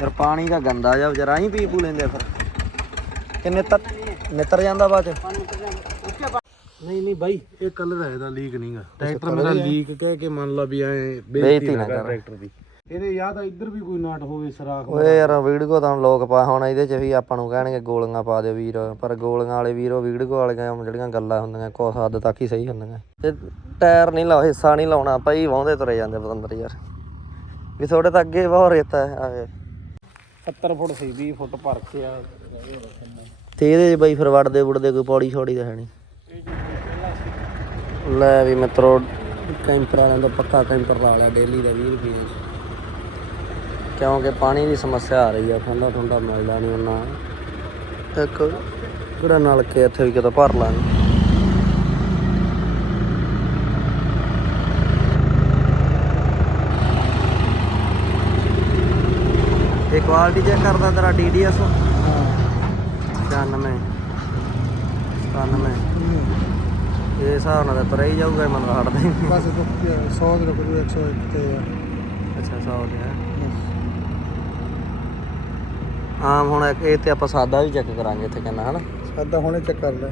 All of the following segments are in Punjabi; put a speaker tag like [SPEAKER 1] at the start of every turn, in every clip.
[SPEAKER 1] ਯਾਰ ਪਾਣੀ ਦਾ ਗੰਦਾ ਜਿਹਾ ਵਿਚਾਰਾ ਹੀ ਪੀ ਪੂ ਲੈਂਦੇ ਫਿਰ। ਕਿੰਨੇ ਤੱਕ ਨਿੱਤਰ ਜਾਂਦਾ ਬਾਅਦ ਚ?
[SPEAKER 2] ਨਹੀਂ ਨਹੀਂ ਬਾਈ ਇਹ ਕਲਰ ਹੈ ਇਹਦਾ ਲੀਕ ਨਹੀਂਗਾ ਟਰੈਕਟਰ ਮੇਰਾ ਲੀਕ ਕਹਿ ਕੇ ਮੰਨ ਲਾ ਵੀ ਐ
[SPEAKER 1] ਬੇਇੱਜ਼ਤੀ ਨਾ ਕਰ।
[SPEAKER 2] ਟਰੈਕਟਰ ਦੀ। ਇਹਦੇ ਜਾਂ ਤਾਂ ਇੱਧਰ ਵੀ ਕੋਈ ਨਾਟ ਹੋਵੇ ਸਰਾਖ
[SPEAKER 1] ਓਏ ਯਾਰ ਵੀਡੀਓ ਤਾਂ ਲੋਕ ਪਾ ਹੁਣ ਇਹਦੇ ਚ ਵੀ ਆਪਾਂ ਨੂੰ ਕਹਿਣਗੇ ਗੋਲੀਆਂ ਪਾ ਦਿਓ ਵੀਰ ਪਰ ਗੋਲੀਆਂ ਵਾਲੇ ਵੀਰ ਉਹ ਵੀਡੀਓ ਵਾਲੀਆਂ ਜਿਹੜੀਆਂ ਗੱਲਾਂ ਹੁੰਦੀਆਂ ਕੁਛ ਹੱਦ ਤੱਕ ਹੀ ਸਹੀ ਹੁੰਦੀਆਂ। ਤੇ ਟਾਇਰ ਨਹੀਂ ਲਾ ਹਿੱਸਾ ਨਹੀਂ ਲਾਉਣਾ ਪਈ ਵਾਉਂਦੇ ਤੁਰੇ ਜਾਂਦੇ ਪਤੰਦਰ ਯਾਰ। ਵੀ ਤੁਹਾਡੇ ਤਾਂ ਅੱਗੇ ਬਹੁਤ ਰੇਤਾ ਹੈ ਆਵੇ
[SPEAKER 2] 70 ਫੁੱਟ ਸੀ 20 ਫੁੱਟ ਭਰ ਕੇ ਆ।
[SPEAKER 1] ਤੇ ਇਹਦੇ 'ਚ ਬਈ ਫਿਰ ਵੜਦੇ ਵੁੜਦੇ ਕੋਈ ਪੌੜੀ ਛੋੜੀ ਤਾਂ ਹੈ ਨਹੀਂ ਲੈ ਵੀ ਮਿੱਤਰੋ ਕੈਂਪਰ ਵਾਲਿਆਂ ਦਾ ਪੱਕਾ ਕੈਂਪਰ ਲਾ ਲਿਆ ਡੇਲੀ ਦਾ 20 ਰੁਪਏ ਕਿਉਂਕਿ ਪਾਣੀ ਦੀ ਸਮੱਸਿਆ ਆ ਰਹੀ ਆ ਠੰਡਾ ਠੰਡਾ ਮਿਲਦਾ ਨਹੀਂ ਉਹਨਾਂ ਇੱਕ ਕਿਹੜਾ ਨਲਕੇ ਇੱਥੇ ਵੀ ਕਿਤੇ ਭਰ ਲਾਂਗੇ ਇਹ ਕੁਆਲਿਟੀ ਚੈੱਕ ਕਰਦਾ ਤੇਰਾ DDS 95 97 ਇਹ ਹਿਸਾਬ ਨਾਲ ਤਾਂ ਤੁਰਿਆ ਹੀ ਜਾਊਗਾ ਮਨ ਹਟਦਾ ਹੀ
[SPEAKER 2] ਬਸ 100 ਦੇ ਰੁਪਏ 101 ਤੇ
[SPEAKER 1] ਅੱਛਾ ਸੌ ਦੇ ਹੈ ਹਾਂ ਹੁਣ ਇਹ ਤੇ ਆਪਾਂ ਸਾਦਾ ਵੀ ਚੈੱਕ ਕਰਾਂਗੇ ਇੱਥੇ ਕਿੰਨਾ ਹਨਾ?
[SPEAKER 2] ਸਾਦਾ ਹੁਣੇ ਚੈੱਕ ਕਰ ਲੈ।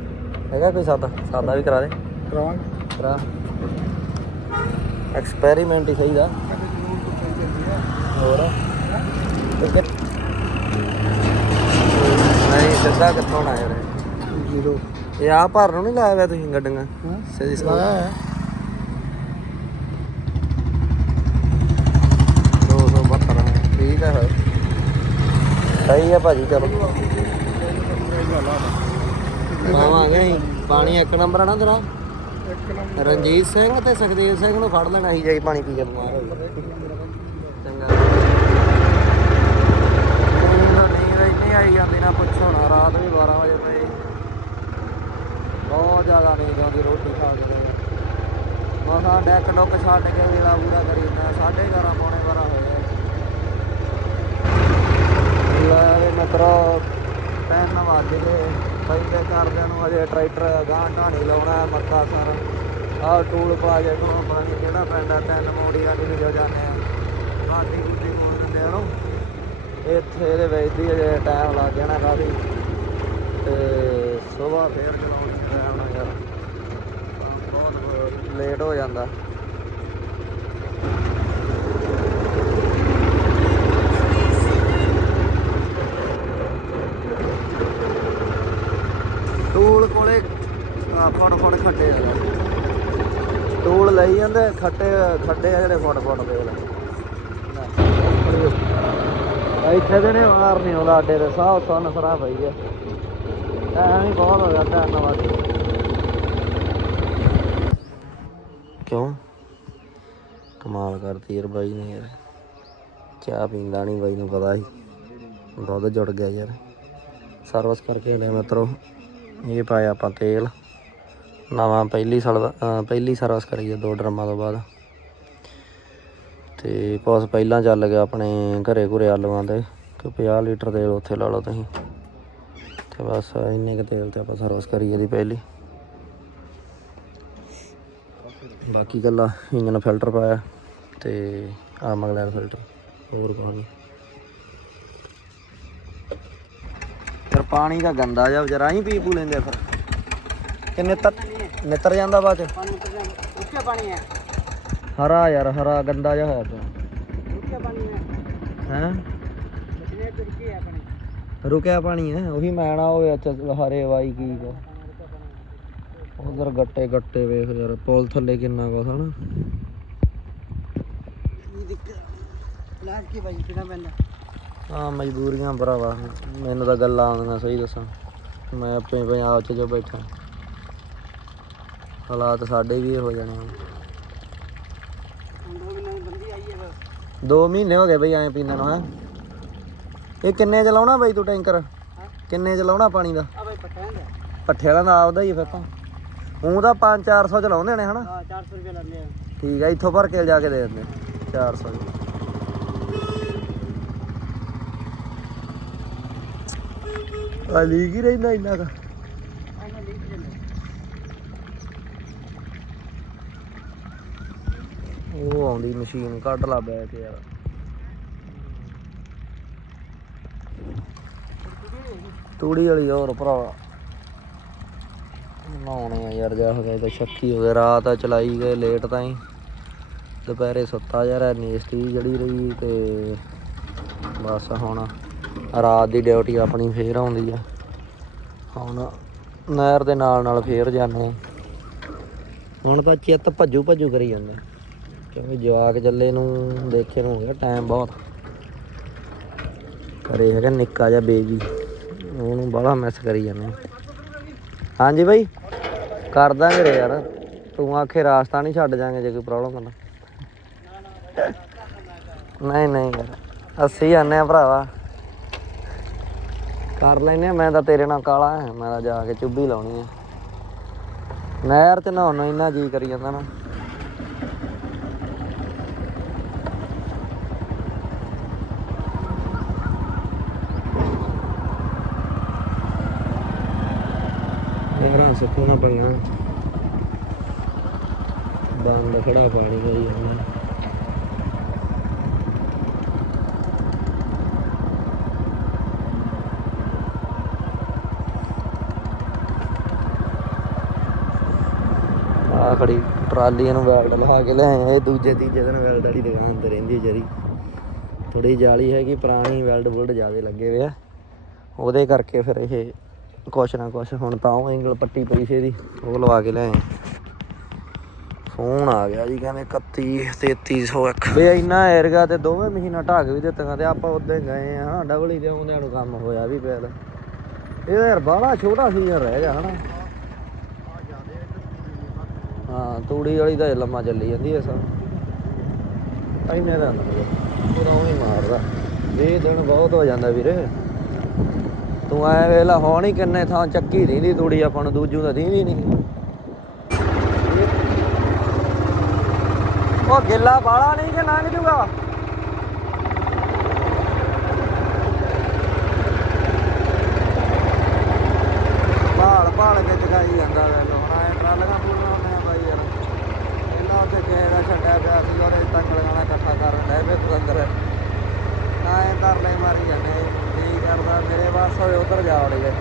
[SPEAKER 1] ਹੈਗਾ ਕੋਈ ਸਾਦਾ? ਸਾਦਾ ਵੀ ਕਰਾ ਦੇ।
[SPEAKER 2] ਕਰਾਵਾਂਗੇ।
[SPEAKER 1] ਕਰਾ। ਐਕਸਪੈਰੀਮੈਂਟ ਹੀ ਸਹੀ ਦਾ। ਹੋਰ? ਨਹੀਂ ਸਿੱਧਾ ਕਿੱਥੋਂ ਨਾ ਯਾਰ ਇਹ?
[SPEAKER 2] ਜ਼ੀਰੋ।
[SPEAKER 1] ਇਹ ਆ ਭਰ ਨੂੰ ਨਹੀਂ ਲਾਇਆ ਹੋਇਆ ਤੁਸੀਂ ਗੱਡੀਆਂ?
[SPEAKER 2] ਹਾਂ
[SPEAKER 1] ਸਿੱਧੀ
[SPEAKER 2] ਲਾਇਆ ਹੈ
[SPEAKER 1] 272 ਹੈ ਠੀਕ ਹੈ ਫਿਰ। ਸਹੀ ਹੈ ਭਾਜੀ ਚਲੋ। ਅਸੀਂ। ਪਾਣੀ ਇੱਕ ਨੰਬਰ ਆ ਨਾ ਤੇਰਾ?
[SPEAKER 2] ਇੱਕ ਨੰਬਰ।
[SPEAKER 1] ਰਣਜੀਤ ਸਿੰਘ ਤੇ ਸੁਖਦੇਵ ਸਿੰਘ ਨੂੰ ਫੜ ਲੈਣਾ ਸੀ ਜਾਈ ਪਾਣੀ ਪੀ ਕੇ ਬਿਮਾਰ ਹੋ ਗਏ ਚੰਗਾ ਨੀਂਦ ਨੀਂਦ ਜਾਂਦੀ ਨਾ ਪੁੱਛੋ ਨਾ, ਰਾਤ ਵੀ 12 ਵਜੇ ਪਈ। ਬਹੁਤ ਜ਼ਿਆਦਾ ਨੀਂਦ ਆਉਂਦੀ ਰੋਟੀ ਖਾ ਕੇ ਮਸਾਂ ਡੈਕ ਡੁੱਕ ਛੱਡ ਕੇ ਵੇਲਾ ਪੂਰਾ ਕਰੀ ਜਾਂਦਾ, ਸਾਢੇ 11 ਪੌਣੇ 12 ਹੋਏ ਲੈ ਵੀ ਮਿੱਤਰੋ ਤਿੰਨ ਵੱਜ ਗਏ। ਪੈਂਦੇ ਕਰਦਿਆਂ ਨੂੰ ਅਜੇ ਟਰੈਕਟਰ ਗਾਂ ਢਾਣੀ ਲਾਉਣਾ ਮੱਕਾ ਸਾਰਾ। ਆਹ ਟੂਲ ਪਾ ਕੇ ਨੂੰ ਪਾਣੀ ਕਿਹੜਾ ਪੈਂਦਾ ਤਿੰਨ ਮੋੜੀਆਂ ਜਿਹਨੂੰ ਜੋ ਜਾਂਦੇ ਆ। ਬਾਟੀ ਬੁੱਟੀ ਮੋੜ ਦਿੰਦੇ ਆ ਇੱਥੇ ਇਹਦੇ ਵਿੱਚ ਦੀ ਅਜੇ ਟਾਈਮ ਲੱਗ ਜਾਣਾ ਕਾਫੀ। ਤੇ ਸਵੇਰ ਫੇਰ ਚਲਾਉਣ ਟਾਈਮ ਨਾਲ ਯਾਰ ਬਹੁਤ ਲੇਟ ਹੋ ਜਾਂਦਾ। ਟੂਲ ਕੋਲੇ ਆ, ਫੜ ਫੜ ਖੱਟੇ ਆ। ਟੂਲ ਲਈ ਜਾਂਦੇ ਖੱਟੇ ਖੱਡੇ ਆ ਜਿਹੜੇ ਫੜ ਫੜ ਦੇ ਲੈ। ਇੱਥੇ ਦੇ ਨੇ ਮਾਰ ਨਹੀਂ ਆਉਂਦਾ, ਅੱਡੇ ਦੇ ਸਾਹ ਸੁਣ ਸਰਾ ਪਈ ਬਹੁਤ ਨਵਾਂ ਕਿਉਂ? ਕਮਾਲ ਕਰਤੀ ਯਾਰ ਬਾਈ ਨੇ ਯਾਰ। ਚਾਹ ਪੀਂਦਾ ਨਹੀਂ ਬਾਈ ਨੂੰ ਪਤਾ ਹੀ ਦੁੱਧ ਜੁੜ ਗਿਆ ਯਾਰ। ਸਰਵਿਸ ਕਰਕੇ ਹਲੇ ਮਿੱਤਰੋ। ਇਹ ਪਾਇਆ ਆਪਾਂ ਤੇਲ। ਨਵਾਂ ਪਹਿਲੀ ਸਾਲ ਪਹਿਲੀ ਸਰਵਿਸ ਕਰੀ ਦੋ ਡਰਮਾਂ ਤੋਂ ਬਾਅਦ। ਤੇ ਕੁਛ ਪਹਿਲਾਂ ਚੱਲ ਗਿਆ ਆਪਣੇ ਘਰੇ ਘੁਰੇ ਆਲੂਆਂ ਦੇ ਕਿ 50 ਲੀਟਰ ਤੇਲ ਉੱਥੇ ਲਾ ਲਓ ਤੁਸੀਂ। ਤੇ ਬਸ ਇੰਨੇ ਕੁ ਤੇਲ ਤੇ ਆਪਾਂ ਸਰਵਿਸ ਕਰੀ ਇਹਦੀ ਪਹਿਲੀ। ਬਾਕੀ ਗੱਲਾਂ, ਇੰਜਨ ਫਿਲਟਰ ਪਾਇਆ ਤੇ ਆ ਮਗਲੈਰ ਫਿਲਟਰ ਹੋਰ ਕੋਈ ਫਿਰ ਪਾਣੀ ਦਾ ਗੰਦਾ ਜਿਹਾ ਵਿਚਾਰਾ ਹੀ ਪੀ ਪੂ ਲੈਂਦੇ ਫਿਰ। ਕਿੰਨੇ ਤੱਕ ਨਿੱਤਰ ਜਾਂਦਾ ਬਾਅਦ ਚ?
[SPEAKER 2] ਪਾਣੀ ਹੈ
[SPEAKER 1] ਹਰਾ ਯਾਰ ਹਰਾ ਗੰਦਾ हरा यार हरा
[SPEAKER 2] गंदा जो है
[SPEAKER 1] ਹੈ? ਰੁਕਿਆ ਪਾਣੀ ਹੈ ਉਹੀ ਮੈਣਾ ਹੋਵੇ ਅੱਛਾ ਹਰੇ ਵਾਈ ਕੀ ਕੋ ਉਧਰ ਗੱਟੇ ਗੱਟੇ ਵੇਖ ਯਾਰ ਪੋਲ ਥੱਲੇ ਕਿੰਨਾ
[SPEAKER 2] ਕੁ ਹਨਾ?
[SPEAKER 1] ਆ ਮਜਬੂਰੀਆਂ ਭਰਾਵਾ ਮੈਨੂੰ ਤਾਂ ਗੱਲਾਂ ਆਉਂਦੀਆਂ ਸਹੀ ਦੱਸਾਂ। ਮੈਂ ਆਪਣੇ ਪੰਜਾਬ 'ਚ ਜੋ ਬੈਠਾ। ਹਾਲਾਤ ਸਾਡੇ ਵੀ ਹੋ ਜਾਣੇ
[SPEAKER 2] ਦੋ ਮਹੀਨੇ ਹੋ
[SPEAKER 1] ਗਏ ਬਈ ਐਂ ਪੀਂਦਾ ਨੂੰ ਹਾਂ। ਇਹ ਕਿੰਨੇ ਚ ਲਾਉਣਾ ਬਈ ਤੂੰ ਟੈਂਕਰ? ਕਿੰਨੇ ਚ ਲਾਉਣਾ ਪਾਣੀ ਦਾ?
[SPEAKER 2] ਪੱਠੇ ਦਾ
[SPEAKER 1] ਵਾਲਾ ਦਾ ਆਪਦਾ ਹੀ ਫਿਰ ਤਾਂ। ਉਹ ਤਾਂ 5-400 ਚ ਲਾਉਂਦੇ ਨੇ ਹਨਾ?
[SPEAKER 2] ਹਾਂ 400 ਰੁਪਏ ਲੈਂਦੇ ਆ।
[SPEAKER 1] ਠੀਕ ਆ ਇੱਥੋਂ ਭਰ ਕੇ ਜਾ ਕੇ ਦੇ ਦਿੰਦੇ 400 ਆ ਲੀਕ ਹੀ ਰਹਿੰਦਾ ਇੰਨਾ ਦਾ ਆਉਂਦੀ ਮਸ਼ੀਨ ਕੱਢ ਲਾ ਬੈ ਯਾਰ। ਤੂੜੀ ਵਾਲੀ ਹੋਰ ਭਰਾ। ਨਹਾਉਣੇ ਆ ਯਾਰ, ਜਾ ਹੋ ਗਏ ਤੇ ਸ਼ੱਕੀ ਹੋ ਗਿਆ, ਰਾਤ ਚਲਾਈ ਗਏ ਲੇਟ ਤਾਈਂ ਦੁਪਹਿਰੇ ਸੁੱਤਾ ਯਾਰ ਨੀਸਤੀ ਜੜੀ ਰਹੀ ਤੇ ਬਸ ਹੁਣ ਰਾਤ ਦੀ ਡਿਊਟੀ ਆਪਣੀ ਫੇਰ ਆਉਂਦੀ ਆ। ਹੁਣ ਨਹਿਰ ਦੇ ਨਾਲ ਨਾਲ ਫੇਰ ਜਾਂਦੇ ਹੁਣ ਤਾਂ ਚਿੱਤ ਭੱਜੂ ਭੱਜੂ ਕਰੀ ਜਾਂਦੇ ਕਿਉਂਕਿ ਜਵਾਕ ਚੱਲੇ ਨੂੰ ਦੇਖੇ ਨੂੰ ਹੋ ਗਿਆ ਟਾਈਮ ਬਹੁਤ। ਘਰੇ ਹੈਗਾ ਨਿੱਕਾ ਜਿਹਾ ਬੇਬੀ। ਉਹਨੂੰ ਬੜਾ ਮਿਸ ਕਰੀ ਜਾਂਦੇ ਹਾਂਜੀ ਬਾਈ ਕਰ ਦਾਂਗੇ ਰੇ ਯਾਰ। ਤੂੰ ਆਖੇ ਰਾਸਤਾ ਨਹੀਂ ਛੱਡ ਜਾਾਂਗੇ ਜੇ ਕੋਈ ਪ੍ਰੋਬਲਮ ਹੁੰਦਾ। ਨਹੀਂ ਨਹੀਂ ਯਾਰ ਅਸੀਂ ਆਨੇ ਆ ਭਰਾਵਾ। ਕਰ ਲੈਨੇ ਆ, ਮੈਂ ਤਾਂ ਤੇਰੇ ਨਾਲ ਕਾਲਾ ਮੈਂ ਤਾਂ ਜਾ ਕੇ ਚੁੱਭੀ ਲਾਉਣੀ ਆ। ਨਹਿਰ ਤੇ ਨਹਾਉਣ ਨੂੰ ਇੰਨਾ ਜੀ ਕਰੀ ਜਾਂਦਾ ਨਾ। ਯਾਰਾਂ ਸੁੱਕੂ ਨਾ ਪੰਗਾ। ਬੰਦ ਖੜਾ ਪਾਣੀ ਹੋਈ ਜਾਂਦਾ। ਆ ਖੜੀ ਟਰਾਲੀਆਂ ਨੂੰ ਵੈਲਡ ਲਹਾ ਕੇ ਲੈ ਆਏ, ਇਹ ਦੂਜੇ ਤੀਜੇ ਦਿਨ ਵੈਲਡ ਵਾਲੀ ਦੁਕਾਨ ਤੇ ਰਹਿੰਦੀ ਹੈ ਜਰੀ। ਥੋੜੀ ਜਾਲੀ ਹੈਗੀ, ਪੁਰਾਣੀ ਵੈਲਡ ਬੁਲਡ ਜ਼ਿਆਦੇ ਲੱਗੇ ਹੋਏ ਆ। ਉਹਦੇ ਕਰਕੇ ਫਿਰ ਇਹ ਕੁਛ ਨਾ ਕੁਛ, ਹੁਣ ਤਾਂ ਉਹ ਐਂਗਲ ਪੱਟੀ ਪਈ ਸੀ ਇਹਦੀ, ਉਹ ਲਵਾ ਕੇ ਲੈ ਫੋਨ ਆ ਗਿਆ ਜੀ, ਕਹਿੰਦੇ 31 3301 ਵੇ ਇੰਨਾ ਏਰਗਾ ਤੇ ਦੋਵੇਂ ਮਹੀਨਾ ਢਾਕ ਵੀ ਦਿੱਤੀਆਂ ਤੇ ਆਪਾਂ ਉਦੋਂ ਗਏ ਆ ਡਬਲ ਹੀ ਆਉਂਦਿਆਂ ਨੂੰ ਕੰਮ ਹੋਇਆ ਵੀ ਪਿਆ ਇਹ ਯਾਰ ਬਾਹਲਾ ਛੋਟਾ ਸੀਜ਼ਨ ਰਹਿ ਗਿਆ, ਹਨਾ। ਹਾਂ, ਤੂੜੀ ਵਾਲੀ ਤਾਂ ਲੰਮਾ ਚੱਲੀ ਜਾਂਦੀ ਐ ਸਭ। ਐਨੇ ਦਾ ਪੂਰਾ ਉਹ ਹੀ ਮਾਰਦਾ। ਇਹ ਦਿਨ ਬਹੁਤ ਹੋ ਜਾਂਦਾ ਵੀਰੇ। ਤੂੰ ਐ ਵੇਲਾ ਹੋਣ ਹੀ ਕਿੰਨੇ ਥਾਂ ਚੱਕੀ ਰਹਿੰਦੀ ਤੂੜੀ ਆਪਾਂ ਨੂੰ, ਦੂਜੂ ਤਾਂ ਦੀਂਦੀ ਨਹੀਂ। ਉਹ ਗਿੱਲਾ ਬਾਲਾ ਨਹੀਂ ਕਿ ਲੰਘ ਜੂਗਾ ਭਾਲ ਭਾਲ ਕੇ ਚਗਾਈ ਜਾਂਦਾ ਵੇ ਹੁਣ ਐ ਟਰਾਲੀਆਂ ਪੂਰੀਆਂ ਹੁੰਦੀਆਂ ਬਾਈ ਯਾਰ ਇਹਨਾਂ ਉੱਤੇ ਕਿਸੇ ਦਾ ਛੱਡਿਆ ਪਿਆ ਸੀ ਉਹਦੇ ਤੰਗਲ ਗਾਣਾ ਇਕੱਠਾ ਕਰਨ ਲੈ ਵੇ ਪਤੰਦਰ ਨਾ ਐ ਤਰਲੇ ਮਾਰੀ ਜਾਂਦੇ ਕੀ ਕਰਦਾ ਮੇਰੇ ਵਾਸ ਹੋਏ ਉਧਰ ਜਾ ਵੜੇ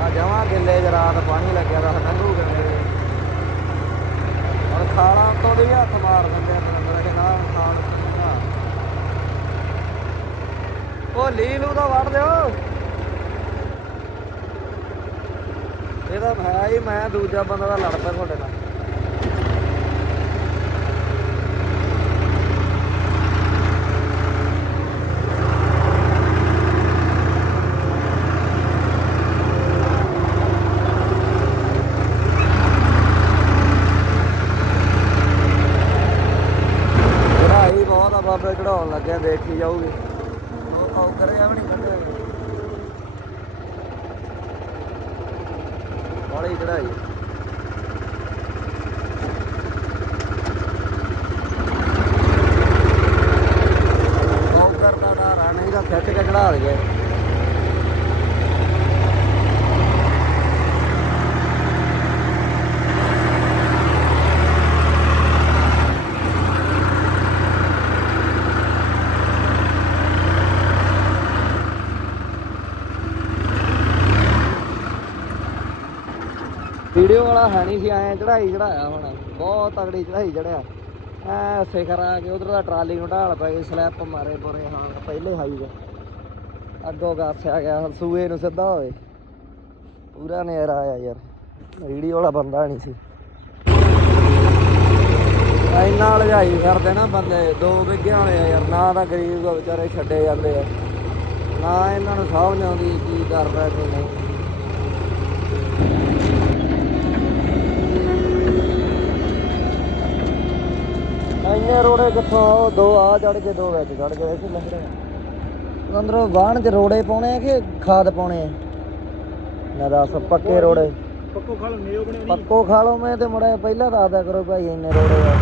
[SPEAKER 1] ਆ ਜਮਾਂ ਗਿੱਲੇ ਚ ਰਾਤ ਪਾਣੀ ਲੱਗਿਆ ਦਾ ਨੰਗੂ ਗਏ ਔਰ ਖਾਲਾਂ ਤੋਂ ਵੀ ਹੱਥ ਮਾਰ ਦਿੰਦੇ ਆ ਪਤੰਦਰ ਕੇ ਨਾ ਖਾਣ ਨਾ ਉਹ ਲੀਲੂ ਦਾ ਵੜ ਦਿਓ ਇਹ ਤਾਂ ਹੈ ਹੀ ਮੈਂ ਦੂਜਾ ਬੰਦਾ ਦਾ ਲੜ ਪਿਆ ਤੁਹਾਡੇ ਨਾਲ ਚੜਾਈ ਬਹੁਤ ਆ ਬਾਬੇ ਚੜਾਉਣ ਲੱਗਿਆ ਦੇਖੀ ਜਾਊਗੀ ਉਹ ਕੌ ਕਰਿਆ ਵੀ ਨਹੀਂ ਕੱਢਿਆ ਬੜੀ ਚੜਾਈ ਕੌ ਕਰਦਾ ਦਾ ਰਾਣੀ ਦਾ ਖਿੱਚ ਕੇ ਚੜਾ ਲਈਏ ਵੀਡੀਓ ਵਾਲਾ ਹੈ ਨਹੀਂ ਸੀ, ਐ ਚੜਾਈ ਚੜਾਇਆ ਹੁਣ। ਬਹੁਤ ਤਗੜੀ ਚੜਾਈ ਚੜਿਆ ਐ ਸਿਖਰ ਆ ਕੇ ਉਧਰ ਦਾ ਟਰਾਲੀ ਨੂੰ ਢਾਲ ਪੈ ਗਈ, ਸਲੈਪ ਮਾਰੇ ਬੁਰੇ ਹਾਲ ਪਹਿਲੇ ਹਾਈ ਦਾ ਅੱਗੋਂ ਗਾਸਿਆ ਗਿਆ ਸੂਏ ਨੂੰ ਸਿੱਧਾ ਹੋਵੇ। ਪੂਰਾ ਨਜ਼ਾਰਾ ਆਇਆ ਯਾਰ, ਵੀਡੀਓ ਵਾਲਾ ਬੰਦਾ ਨਹੀਂ ਸੀ। ਇੰਨਾ ਲਜਾਈ ਕਰਦੇ ਨਾ ਬੰਦੇ, ਦੋ ਵਿਗੇ ਵਾਲੇ ਆ ਯਾਰ, ਨਾ ਤਾਂ ਗਰੀਬ ਦਾ ਵਿਚਾਰੇ ਛੱਡੇ ਜਾਂਦੇ ਆ। ਨਾ ਇਹਨਾਂ ਨੂੰ ਸਮਝ ਆਉਂਦੀ ਕੀ ਕਰਦਾ ਕੀ ਨਹੀਂ। ਇੰਨੇ ਰੋੜੇ ਕਿੱਥੋਂ ਉਹ ਦੋ ਆ ਚੜ ਕੇ ਦੋ ਵਿੱਚ ਚੜ ਗਏ ਸੀ ਲੰਗੜੇ ਅੰਦਰੋਂ ਬਾਣ ਚ ਰੋੜੇ ਪਾਉਣੇ ਆ ਕਿ ਖਾਦ ਪਾਉਣੇ ਆ? ਨਾ ਦੱਸ ਪੱਕੇ ਰੋੜੇ।
[SPEAKER 2] ਪੱਕੋ ਖਾ ਲੰਨੇ ਉਹ ਬਣੇ
[SPEAKER 1] ਪੱਕੋ ਖਾ ਲਓ ਮੈਂ ਤੇ ਮੜਾ ਪਹਿਲਾਂ ਦੱਸਦਾ ਕਰੋ ਭਾਈ ਇੰਨੇ ਰੋੜੇ ਆ।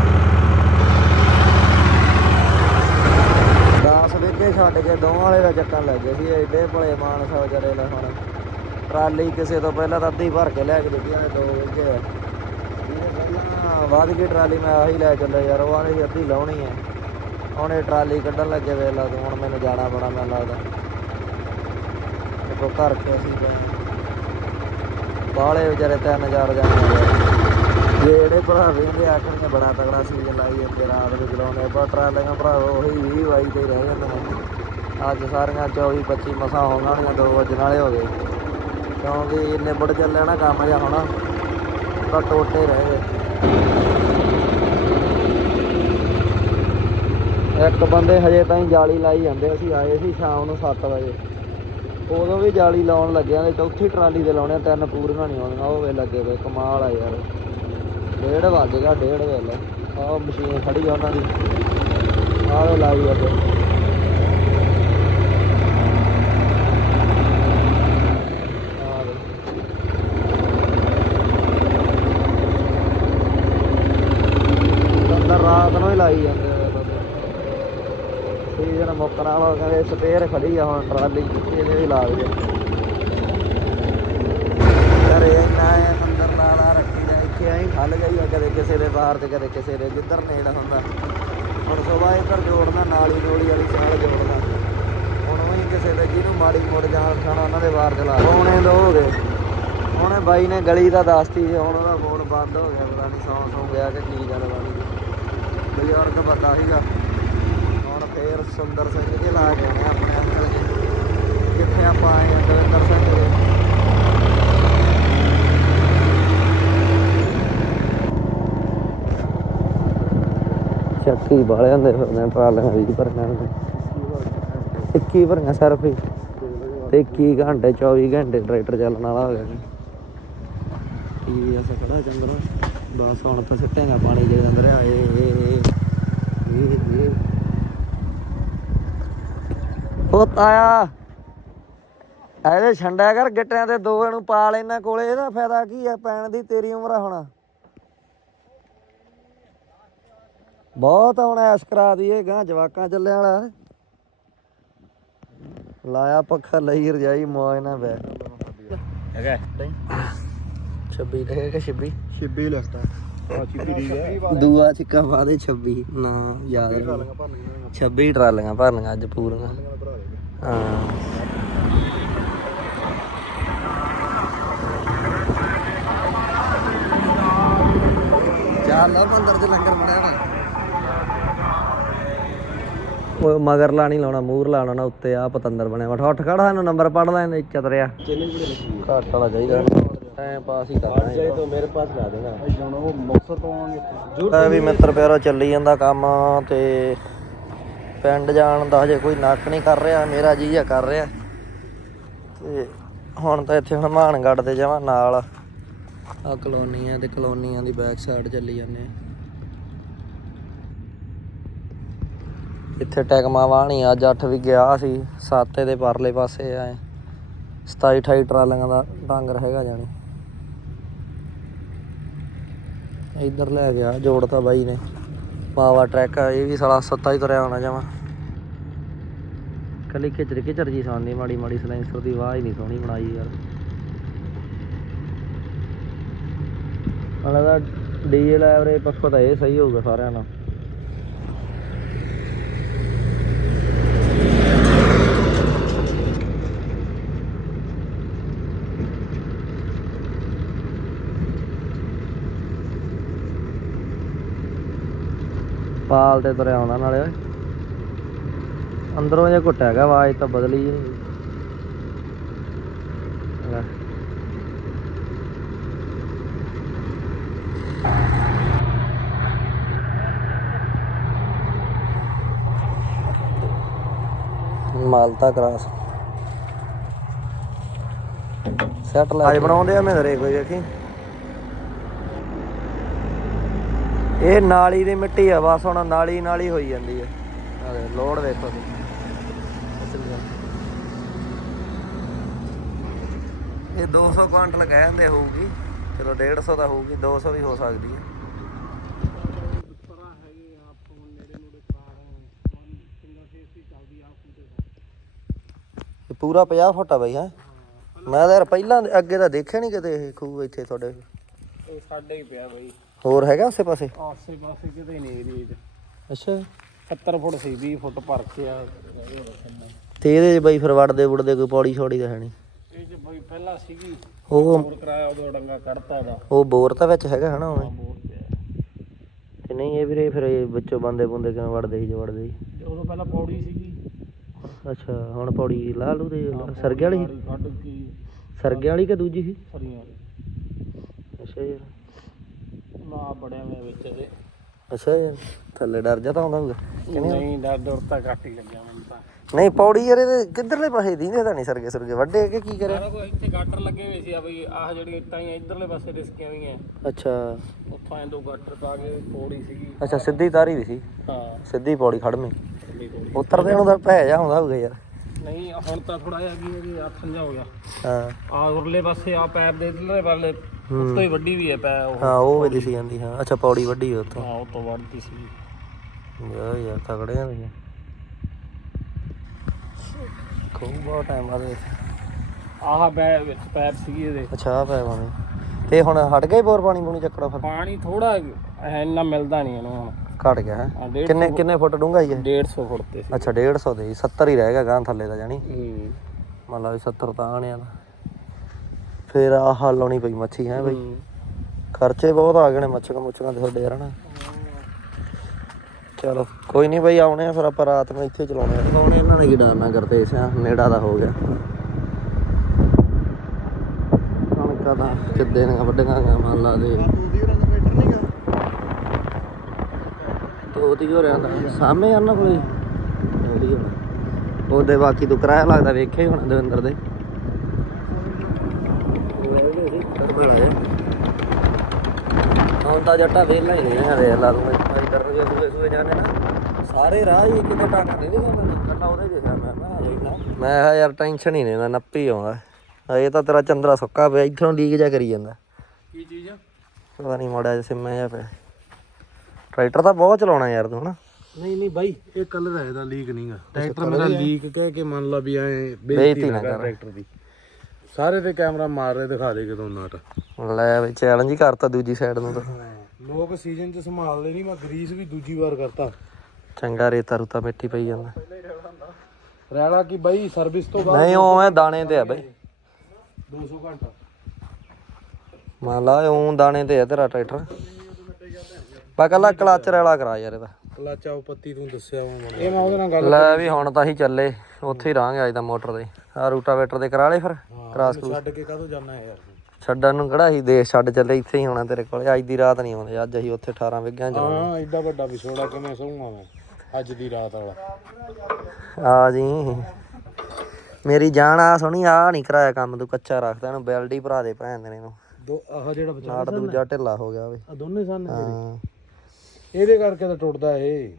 [SPEAKER 1] 10 ਵਿਗੇ ਛੱਡ ਕੇ ਦੋ ਵਾਲੇ ਦਾ ਚੱਕਰ ਲੱਗ ਗਿਆ ਸੀ ਐਡੇ ਭਲੇ ਮਾਨਸ ਵਿਚਾਰੇ ਲੈ ਹੁਣ। ਟਰਾਲੀ ਕਿਸੇ ਤੋਂ ਪਹਿਲਾਂ ਤਾਂ ਅੱਧੀ ਭਰ ਕੇ ਲੈ ਕੇ ਦਿੱਤੀ ਉਹਨੇ ਦੋ ਪਹਿਲਾਂ ਵੱਧ ਗਈ ਟਰਾਲੀ, ਮੈਂ ਆਹੀ ਲੈ ਚੱਲਿਆ ਯਾਰ, ਉਹ ਆਨੇ ਅੱਧੀ ਲਾਉਣੀ ਹੈ। ਹੁਣ ਇਹ ਟਰਾਲੀ ਕੱਢਣ ਲੱਗੇ ਵੇਲਾ ਤੂੰ, ਹੁਣ ਮੈਨੂੰ ਜਾਣਾ ਬੜਾ ਮੈਨੂੰ ਲੱਗਦਾ। ਕੋ ਘਰ ਕੇ ਅਸੀਂ ਬਾਲੇ ਵਿਚਾਰੇ 3000 ਜਾਣੇ ਜਿਹੜੇ ਭਰਾ ਵੇਂਦੇ ਆਖਣਗੇ ਬੜਾ ਤਗੜਾ ਸੀਜ਼ਨ ਲਾਈ ਇੱਥੇ ਰਾਤ ਨੂੰ ਚਲਾਉਂਦੇ ਪਰ ਟਰਾਲੀਆਂ ਭਰਾ ਉਹੀ 20 ਬਾਈ ਤੇ ਹੀ ਰਹਿ ਜਾਂਦੇ ਨੇ। ਅੱਜ ਸਾਰੀਆਂ 24 25 ਮਸਾਂ ਹੋਣਗੀਆਂ ਦੋ ਵਜਣ ਵਾਲੇ ਹੋ ਗਏ। ਕਿਉਂਕਿ ਇੰਨੇ ਬੜ ਚੱਲਿਆ ਨਾ ਕੰਮ ਜਿਹਾ ਹੁਣ, ਤਾਂ ਟੋਟੇ ਰਹਿ ਗਏ। ਇੱਕ ਬੰਦੇ ਹਜੇ ਤਾਈਂ ਜਾਲੀ ਲਾਈ ਜਾਂਦੇ, ਅਸੀਂ ਆਏ ਸੀ ਸ਼ਾਮ ਨੂੰ 7 ਵਜੇ। ਉਦੋਂ ਵੀ ਜਾਲੀ ਲਾਉਣ ਲੱਗਿਆ ਤੇ ਚੌਥੀ ਟਰਾਲੀ ਦੇ ਲਾਉਣੇ ਤਿੰਨ ਪੂਰੀਆਂ ਨਹੀਂ ਆਉਣੀਆਂ, ਉਹ ਵੇ ਲੱਗੇ ਵੇ, ਕਮਾਲ ਆ ਯਾਰ। ਡੇਢ ਵੱਜ ਗਿਆ, ਡੇਢ ਵੇਲੇ ਆਹ ਮਸ਼ੀਨ ਖੜੀ ਆ ਉਹਨਾਂ ਦੀ। ਆਹ ਵੇ ਲਾਈ ਅੱਗੇ ਆਹ ਵੇ। ਅੰਦਰ ਰਾਤ ਨੂੰ ਹੀ ਲਾਈ ਜਾਂਦੇ ਆ ਬੰਦੇ ਸੀਜ਼ਨ ਮੁੱਕਣ ਕਹਿੰਦੇ ਸਪੇਅਰ ਖੜੀ ਆ ਹੁਣ ਟਰਾਲੀ ਇਹਦੇ ਵੀ ਲਾ ਦੇ ਘਰੇ ਇੰਨਾ ਐ ਅੰਦਰ ਲਾ ਰੱਖੀ ਜਾਂ ਇੱਥੇ ਐਂ ਖੱਲ ਗਈ ਆ ਕਦੇ ਕਿਸੇ ਦੇ ਬਾਹਰ ਤੇ ਕਦੇ ਕਿਸੇ ਦੇ ਜਿੱਧਰ ਨੇੜ ਹੁੰਦਾ। ਹੁਣ ਸਵੇਰ ਇੱਧਰ ਜੋੜਨਾ, ਨਾਲੀ ਨੂਲੀ ਵਾਲੀ ਸਾਲ ਜੋੜਨਾ। ਹੁਣ ਉਹੀ ਕਿਸੇ ਦੇ ਜਿਹਨੂੰ ਮਾੜੀ ਮੋੜ ਜਾਣ ਪਛਾਣ ਉਹਨਾਂ ਦੇ ਬਾਹਰ ਚਲਾ ਪੌਣੇ ਦੋ ਹੋ ਗਏ। ਉਹਨੇ ਬਾਈ ਨੇ ਗਲੀ ਦਾ ਦੱਸਤੀ ਸੀ ਹੁਣ ਉਹਦਾ ਫੋਨ ਬੰਦ ਹੋ ਗਿਆ, ਪਤਾ ਨਹੀਂ ਸੌਂ ਸੌਂ ਗਿਆ ਕਿ ਕੀ ਗੱਲ ਬਾਣੀ ਬਜ਼ੁਰਗ ਬੰਦਾ ਸੀਗਾ। ਫੇਰ ਸੁੰਦਰ ਸਿੰਘ ਜੀ ਲਾ ਕੇ ਆਉਣੇ ਆਪਣੇ ਅੰਕਲ ਜੀ। ਜਿੱਥੇ ਆਪਾਂ ਆਏ ਦਵਿੰਦਰ ਸਿੰਘ ਜੀ। ਚੱਕੀ ਬਾਲੇ ਹੁੰਦੇ ਆ ਟਰਾਲੀਆਂ ਵੀ ਭਰੀਆਂ ਹੁੰਦੀਆਂ। ਇੱਕੀ ਭਰੀਆਂ ਸਿਰਫ ਹੀ। ਤੇ 21 ਘੰਟੇ 24 ਘੰਟੇ ਟਰੈਕਟਰ ਚੱਲਣ ਵਾਲਾ ਹੋ ਗਿਆ। ਕੀ ਐਸਾ ਖੜਾ ਚੰਦਰ? ਬਸ ਹੁਣ ਤਾਂ ਸਿੱਟੇਗਾ ਪਾਣੀ ਜੇ ਅੰਦਰ ਆ ਏ ਏ ਏ ਏ ਏ। ਉਹ ਤਾਇਆ ਇਹਦੇ ਛੰਡਿਆ ਕਰ ਗਿੱਟਿਆਂ ਤੇ ਦੋ ਇਹਨੂੰ ਪਾ ਲੈਣਾ ਕੋਲੇ ਇਹਦਾ ਫਾਇਦਾ ਕੀ ਆ? ਪੈਣ ਦੀ ਤੇਰੀ ਉਮਰ ਹੁਣ। ਬਹੁਤ ਹੁਣ ਐਸ਼ ਕਰਾ ਦਈਏ ਗਾਂ ਜਵਾਕਾਂ ਚੱਲੇ ਵਾਲਾ। ਲਾਇਆ ਪੱਖਾ ਲਈ ਰਜਾਈ ਮੌਜ ਨਾ ਬੈ
[SPEAKER 2] ਹੈਗਾ।
[SPEAKER 1] 26 ਦੇ ਕਿ 26
[SPEAKER 2] ਛਿੱਬੀ ਲਿਖਤਾ ਆ। ਛਿੱਬੀ ਦੀ ਹੈ
[SPEAKER 1] ਦੂਆ ਸਿੱਕਾ ਪਾ ਦੇ 26 ਨਾ ਯਾਦ ਨਹੀਂ। 26 ਟਰਾਲੀਆਂ ਭਰਨੀਆਂ ਅੱਜ ਪੂਰੀਆਂ। ਚੱਲ ਆ ਮੰਦਰ ਚ ਲੰਗਰ ਬਣਾਣਾ ਉਹ ਮਗਰ ਲਾ ਨਹੀਂ ਲਾਉਣਾ ਮੂਰ ਲਾਉਣਾ ਨਾ ਉੱਤੇ ਆ ਪਤੰਦਰ ਬਣਿਆ ਵਾ। ਉੱਠ ਖੜਾ ਸਾਨੂੰ ਨੰਬਰ ਪੜ ਲੈ ਨੇ ਚਤਰਿਆ ਘੱਟ ਵਾਲਾ ਚਾਹੀਦਾ। ਟਾਈਮ ਪਾਸ ਹੀ ਕਰਨਾ ਹੈ
[SPEAKER 2] ਤੋਂ ਮੇਰੇ ਪਾਸ ਲਾ ਦੇਣਾ। ਹੁਣ ਉਹ ਮੁਕਸਰ ਤੋਂ
[SPEAKER 1] ਇਹ ਵੀ ਮਿੱਤਰ ਪਿਆਰਾ ਚੱਲੀ ਜਾਂਦਾ ਕੰਮ ਤੇ ਪਿੰਡ ਜਾਣ ਦਾ ਹਜੇ ਕੋਈ ਨੱਕ ਨਹੀਂ ਕਰ ਰਿਹਾ, ਮੇਰਾ ਜੀ ਆ ਕਰ ਰਿਹਾ। ਤੇ ਹੁਣ ਤਾਂ ਇੱਥੇ ਹਨੂਮਾਨਗੜ੍ਹ ਦੇ ਜਾਵਾਂ ਨਾਲ। ਆ ਕਲੋਨੀਆਂ ਤੇ ਕਲੋਨੀਆਂ ਦੀ ਬੈਕ ਸਾਈਡ ਚੱਲੀ ਜਾਂਦੇ ਇੱਥੇ ਟੈਕਮਾ ਵਾਹਣੀ ਅੱਜ 8 ਵੀ ਗਿਆ ਸੀ 7 ਦੇ ਪਰਲੇ ਪਾਸੇ ਆਏ 27 28 ਟਰਾਲੀਆਂ ਦਾ ਡਾਂਗਰ ਹੈਗਾ ਜਾਣੀ। ਇੱਧਰ ਲੈ ਗਿਆ ਜੋੜਤਾ ਬਾਈ ਨੇ। ਪਾਵਾ ਟਰੈਕ ਇਹ ਵੀ ਸਾਲਾ ਸੱਤਾ ਹੀ ਤੁਰਿਆ ਹੋਣਾ ਜਮਾ। ਕੱਲੀ ਖਿਚਰ ਖਿਚਰ ਜੀ ਸੌਂਦੀ ਮਾੜੀ ਮਾੜੀ ਸਲੈਂਸਰ ਦੀ ਆਵਾਜ਼ ਨਹੀਂ ਸੋਹਣੀ ਬਣਾਈ ਯਾਰ। ਹਾਲੇ ਦਾ ਡੀਜ਼ਲ ਐਵਰੇਜ ਪੱਖੋਂ ਤਾਂ ਇਹ ਸਹੀ ਹੋਊਗਾ ਸਾਰਿਆਂ ਨਾਲ। ਪਾਲ ਤੇ ਤੁਰਿਆ ਆਉਂਦਾ ਨਾਲੇ ਓਏ। ਅੰਦਰੋਂ ਜੇ ਘੁੱਟ ਹੈਗਾ ਆਵਾਜ਼ ਤਾਂ ਬਦਲੀ ਲੈ। ਮਾਲਤਾ ਕਰਾਸ। ਸੈਟ ਲੈ ਅੱਜ ਬਣਾਉਂਦੇ ਆ ਮਹਿੰਦਰੇ ਕੋਈ ਵੇਖੀ ਇਹ ਨਾਲੀ ਦੀ ਮਿੱਟੀ ਆ, ਬਸ ਹੁਣ ਨਾਲੀ ਨਾਲੀ ਹੋਈ ਜਾਂਦੀ ਹੈ ਦੇ ਲੋਡ ਵੇਖੋ ਤੁਸੀਂ। ਇਹ 200 ਕੁਆਂਟਲ ਕਹਿੰਦੇ ਹੋਊਗੀ, ਚਲੋ 150 ਤਾਂ ਹੋਊਗੀ 200 ਵੀ ਹੋ ਸਕਦੀ ਹੈ ਪੂਰਾ 50 ਫੁੱਟ ਆ ਬਈ, ਹੈ? ਮੈਂ ਤਾਂ ਯਾਰ ਪਹਿਲਾਂ ਅੱਗੇ ਤਾਂ ਦੇਖਿਆ ਨਹੀਂ ਕਿਤੇ ਇਹ ਖੂਹ ਇੱਥੇ ਤੁਹਾਡੇ।
[SPEAKER 2] ਇਹ ਸਾਡੇ ਹੀ ਪਿਆ ਬਈ।
[SPEAKER 1] ਹੋਰ ਹੈਗਾ ਆਸੇ ਪਾਸੇ?
[SPEAKER 2] ਆਸੇ ਪਾਸੇ ਕਿਤੇ ਨਹੀਂ ਰੀਜ।
[SPEAKER 1] ਅੱਛਾ।
[SPEAKER 2] 70 ਫੁੱਟ ਸੀ 20 ਫੁੱਟ ਭਰ ਕੇ ਆ।
[SPEAKER 1] ਤੇ ਇਹਦੇ 'ਚ ਬਈ ਫਿਰ ਵੜਦੇ ਵੁੜਦੇ ਕੋਈ ਪੌੜੀ ਛੌੜੀ ਤਾਂ ਹੈ ਨਹੀਂ।
[SPEAKER 2] ਇਹ ਚ ਬਈ ਪਹਿਲਾਂ ਸੀਗੀ।
[SPEAKER 1] ਉਹ
[SPEAKER 2] ਹੋਰ ਕਰਾਇਆ ਉਦੋਂ ਡੰਗਾ ਕੱਢਤਾ ਦਾ
[SPEAKER 1] ਉਹ ਬੋਰ ਤਾਂ ਵਿੱਚ ਹੈਗਾ ਹਨਾ ਉਵੇਂ।
[SPEAKER 2] ਤੇ
[SPEAKER 1] ਨਹੀਂ ਇਹ ਵੀਰੇ ਫਿਰ ਇਹ ਵਿੱਚੋਂ ਬੰਦੇ ਬੁੰਦੇ ਕਿਵੇਂ ਵੜਦੇ ਸੀ ਜੋ ਵੜਦੇ ਸੀ?
[SPEAKER 2] ਉਦੋਂ ਪਹਿਲਾਂ ਪੌੜੀ ਸੀਗੀ।
[SPEAKER 1] ਅੱਛਾ ਹੁਣ ਪੌੜੀ ਲਾ ਲੂ ਦੇ ਸਰਗੇ ਵਾਲੀ ਸੀ?
[SPEAKER 2] ਸਾਰੀ ਕੱਢ ਕੇ।
[SPEAKER 1] ਸਰਗੇ ਵਾਲੀ ਕਿ ਦੂਜੀ ਸੀ?
[SPEAKER 2] ਫਰੀਆਂ
[SPEAKER 1] ਅੱਛਾ ਯਾਰ
[SPEAKER 2] ਨਾ ਬੜਿਆ ਮੈਂ ਵਿੱਚ ਇਹਦੇ
[SPEAKER 1] ਅੱਛਾ ਯਾਰ ਥੱਲੇ ਡਰ ਜਾ ਤਾਂ ਆਉਂਦਾ ਹੋਊਗਾ।
[SPEAKER 2] ਨਹੀਂ? ਡਰ ਡਰ ਤਾਂ ਘੱਟ ਹੀ ਲੱਗਿਆ ਮੈਨੂੰ ਤਾਂ।
[SPEAKER 1] ਨਹੀਂ ਪੌੜੀ ਯਾਰ ਇਹਦੇ ਕਿੱਧਰਲੇ ਪਾਸੇ ਦੀਂਦੇ ਤਾਂ ਨਹੀਂ ਸਰਗੇ ਸਰਗੇ ਵੱਡੇ ਕਿ ਕੀ ਕਰਿਆ?
[SPEAKER 2] ਸਾਰਾ ਕੋਈ ਇੱਥੇ ਗਾਟਰ ਲੱਗੇ ਹੋਏ ਸੀ ਆ ਬਈ ਆਹ ਜਿਹੜੀਆਂ ਇੱਟਾਂ ਹੀ ਇਧਰਲੇ ਪਾਸੇ ਰਿਸਕੀਆਂ ਹੋਈਆਂ।
[SPEAKER 1] ਅੱਛਾ।
[SPEAKER 2] ਉੱਥੋਂ ਐ ਦੋ ਗਾਟਰ ਪਾ ਕੇ ਪੌੜੀ ਸੀਗੀ।
[SPEAKER 1] ਅੱਛਾ ਸਿੱਧੀ ਤਾਰੀ ਵੀ ਸੀ?
[SPEAKER 2] ਹਾਂ।
[SPEAKER 1] ਸਿੱਧੀ ਪੌੜੀ ਖੜਮੀ
[SPEAKER 2] ਥੱਲੇ ਪੌੜੀ।
[SPEAKER 1] ਉਤਰਦੇ ਨੂੰ ਤਾਂ ਭੈ ਜਾ ਆਉਂਦਾ ਹੋਊਗਾ ਯਾਰ।
[SPEAKER 2] ਨਹੀਂ ਹੁਣ ਤਾਂ ਥੋੜਾ ਜਿਹਾ ਕੀ ਹੈ ਕਿ ਆਥਨ ਜਾ ਹੋ ਗਿਆ।
[SPEAKER 1] ਹਾਂ।
[SPEAKER 2] ਆ ਉਰਲੇ ਪਾਸੇ ਆ ਪੈਰ ਦੇ ਇਧਰਲੇ ਵਾਲੇ ਉਸ ਤੋਂ ਹੀ ਵੱਡੀ ਵੀ ਹੈ ਪੈ ਉਹ।
[SPEAKER 1] ਹਾਂ ਉਹ ਵੀ ਦਿਸੀ ਜਾਂਦੀ ਹਾਂ। ਅੱਛਾ ਪੌੜੀ ਵੱਡੀ ਹੋਈ ਉੱਥੋਂ।
[SPEAKER 2] ਹਾਂ ਉਹ ਤੋਂ ਵੱਧਦੀ ਸੀ।
[SPEAKER 1] ਯਾ ਯਾਰ ਤਗੜੇ ਆ। ਤੁਸੀਂ ਖੂਬ ਬਹੁਤ ਟਾਈਮ ਬਾਅਦ ਵੇਖਿਆ।
[SPEAKER 2] ਆਹ ਬੈ ਵਿੱਚ ਪੈਪ ਸੀਗੀ ਇਹਦੇ।
[SPEAKER 1] ਅੱਛਾ ਆ ਪੈ ਪਾਣੀ ਤੇ ਹੁਣ ਹਟ ਗਏ ਬੋਰ ਪਾਣੀ ਪੂਣੀ ਚੱਕੜਾ ਫਿਰ?
[SPEAKER 2] ਪਾਣੀ ਥੋੜਾ ਇੰਨਾ ਮਿਲਦਾ ਨਹੀਂ ਇਹਨੂੰ ਹੁਣ।
[SPEAKER 1] ਘਟ ਗਿਆ ਹੈ।
[SPEAKER 2] ਡੇਢ
[SPEAKER 1] ਕਿੰਨੇ ਕਿੰਨੇ ਫੁੱਟ ਡੂੰਘਾਈ ਹੈ
[SPEAKER 2] 150 ਫੁੱਟ ਤੇ ਸੀ।
[SPEAKER 1] ਅੱਛਾ 150 ਦੇ 70 ਹੀ ਰਹਿ ਗਿਆ ਗਾਂ ਥੱਲੇ ਦਾ ਜਾਨੀ
[SPEAKER 2] ਹੂੰ।
[SPEAKER 1] ਮੰਨ ਲਾ ਵੀ 70 ਤਾਂ ਆਣਿਆ ਦਾ ਫਿਰ ਆਹ ਲਾਉਣੀ ਪਈ ਮੱਛੀ ਹੈ ਬਈ। ਖਰਚੇ ਬਹੁਤ ਆ ਗਏ ਨੇ ਮੱਛੀਆਂ ਮੁੱਛੀਆਂ ਦੇ ਤੁਹਾਡੇ ਯਾਰ ਹਨਾ। ਚਲੋ ਕੋਈ ਨਹੀਂ ਬਈ ਆਉਣੇ ਆ ਫਿਰ ਆਪਾਂ ਰਾਤ ਨੂੰ ਇੱਥੇ ਚਲਾਉਣੇ ਆ। ਆਉਣੇ ਇਹਨਾਂ ਨੇ ਕੀ ਡਰਨਾ ਕਰਦੇ ਸਿਆ ਨੇੜਾ ਦਾ ਹੋ ਗਿਆ। ਕਣਕਾਂ ਦਾ ਕਿੱਦੇ ਨੇ ਵੱਡੀਆਂ ਗਾ ਮੰਨ ਲਾ ਦੇ ਤੋਤੀ ਹੋ ਰਿਹਾ ਤਾਂ ਸਾਹਮਣੇ ਆ ਨਾ ਕੋਲੇ ਉਹਦੀ ਹੋਣਾ। ਉਹਦੇ ਬਾਕੀ ਤੂੰ ਕਿਰਾਇਆ ਲੱਗਦਾ ਵੇਖਿਆ ਹੀ ਹੋਣਾ ਦਵਿੰਦਰ ਦੇ। ਹੁਣ ਤਾਂ ਜੱਟਾ ਵੇਲਾ ਹੀ ਨਹੀਂ ਆ ਵੇਖ ਲਾ ਤੂੰ ਨੂੰ ਜੇ ਸੂਏ ਸੂਏ ਜਾਣੇ ਨਾ। ਸਾਰੇ ਰਾਹ ਹੀ ਕਿਤੇ ਟਾਂਗਾ ਨਹੀਂ ਮੈਨੂੰ ਕੰਨਾ ਉਹਦੇ ਵੇਖਿਆ ਮੈਂ ਮੈਂ ਕਿਹਾ ਯਾਰ ਟੈਨਸ਼ਨ ਹੀ ਨਹੀਂ ਨਾ ਨੱਪੀ ਆਉਂਦਾ। ਇਹ ਤਾਂ ਤੇਰਾ ਚੰਦਰਾ ਸੁੱਕਾ ਪਿਆ ਇੱਥੋਂ ਲੀਕ ਜਾ ਕਰੀ ਜਾਂਦਾ।
[SPEAKER 2] ਕੀ ਚੀਜ਼?
[SPEAKER 1] ਪਤਾ ਨਹੀਂ ਮੋੜਿਆ ਜਿਹਾ ਸਿੰਮੇ ਪਿਆ। ਟਰੈਕਟਰ ਤਾਂ ਬਹੁਤ ਚਲਾਉਣਾ ਯਾਰ ਤੂੰ ਹਨਾ?
[SPEAKER 2] ਨਹੀਂ ਨਹੀਂ ਬਾਈ ਇਹ ਕਲਰ ਹੈ ਇਹਦਾ ਲੀਕ ਨਹੀਂਗਾ ਟਰੈਕਟਰ ਮੇਰਾ ਲੀਕ ਕਹਿ ਕੇ ਮੰਨ ਲਾ ਵੀ ਐ
[SPEAKER 1] ਬੇਇੱਜ਼ਤੀ ਨਾ
[SPEAKER 2] ਕਰ। ਟਰੈਕਟਰ ਦੀ। ਸਾਰੇ ਤੇ ਕੈਮਰਾ ਮਾਰ ਰਹੇ ਦਿਖਾ ਦੇ ਕਿਦੋਂ ਨਾਟ।
[SPEAKER 1] ਲੈ ਵੀ ਚੈਲੰਜ ਹੀ ਕਰਤਾ ਦੂਜੀ ਸਾਈਡ ਨੂੰ ਤਾਂ।
[SPEAKER 2] ਲੋਕ ਸੀਜ਼ਨ ਚ ਸੰਭਾਲਦੇ ਨਹੀਂ ਮੈਂ ਗਰੀਸ ਵੀ ਦੂਜੀ ਵਾਰ ਕਰਤਾ।
[SPEAKER 1] ਚੰਗਾ ਰੇਤਾ ਰੂਤਾ ਮਿੱਟੀ ਪਈ ਜਾਂਦਾ।
[SPEAKER 2] ਰੈਲਾ ਕੀ ਬਾਈ ਸਰਵਿਸ ਤੋਂ ਬਾਅਦ
[SPEAKER 1] ਨਹੀਂ ਉਵੇਂ ਦਾਣੇ ਤੇ ਆ ਬਈ।
[SPEAKER 2] 200 ਘੰਟਾ।
[SPEAKER 1] ਮੰਨ ਲਾ ਦਾਣੇ ਤੇ ਆ ਤੇਰਾ ਟਰੈਕਟਰ। ਬਾ ਕੱਲਾ ਕਲਚ ਵਾਲਾ ਕਰਾ ਯਾਰ ਇਹਦਾ।
[SPEAKER 2] ਕਲਚ ਆਉ ਪੱਤੀ ਤੂੰ ਦੱਸਿਆ ਵਾ ਇਹ ਮੈਂ ਉਹਦੇ ਨਾਲ ਗੱਲ
[SPEAKER 1] ਲੈ ਵੀ ਹੁਣ ਤਾਂ ਅਸੀਂ ਚੱਲੇ ਉੱਥੇ ਹੀ ਰਾਂਗੇ ਅੱਜ ਦਾ ਮੋਟਰ ਦੇ ਆ ਰੂਟਾਵੇਟਰ ਦੇ ਕਰਾ ਲੇ ਫਿਰ ਕਰਾਸ ਕਰੂ
[SPEAKER 2] ਛੱਡ ਕੇ ਕਾਹਤੋਂ ਜਾਣਾ ਹੈ ਯਾਰ?
[SPEAKER 1] ਛੱਡਣ ਨੂੰ ਕਿਹੜਾ ਅਸੀਂ ਦੇਸ਼ ਛੱਡ ਚੱਲੇ ਇੱਥੇ ਹੀ ਹੋਣਾ ਤੇਰੇ ਕੋਲ। ਅੱਜ ਦੀ ਰਾਤ ਨਹੀਂ ਆਉਂਦੇ ਅੱਜ ਅਸੀਂ ਉੱਥੇ 18 ਵਿਗਿਆਂ ਚ
[SPEAKER 2] ਹਾਂ ਐਡਾ ਵੱਡਾ ਵਿਛੋੜਾ ਕਿਵੇਂ ਸਹੂੰਗਾ ਮੈਂ ਅੱਜ ਦੀ ਰਾਤ ਵਾਲਾ।
[SPEAKER 1] ਆ ਜੀ। ਮੇਰੀ ਜਾਨ ਆ ਸੋਹਣੀ ਆ ਨਹੀਂ ਕਰਾਇਆ ਕੰਮ ਤੂੰ ਕੱਚਾ ਰੱਖਦਾ ਇਹਨੂੰ ਬੈਲਟ ਹੀ ਭਰਾ ਦੇ ਭੈਣ ਦੇ ਨੂੰ
[SPEAKER 2] ਦੋ ਆਹ ਜਿਹੜਾ ਬਚਾ
[SPEAKER 1] ਨਾਟ ਦੂਜਾ ਢਿੱਲਾ ਹੋ ਗਿਆ ਵੇ।
[SPEAKER 2] ਆ ਦੋਨੇ ਸਨ
[SPEAKER 1] ਹਾਂ।
[SPEAKER 2] ਇਹਦੇ ਕਰਕੇ ਤਾਂ ਟੁੱਟਦਾ ਇਹ।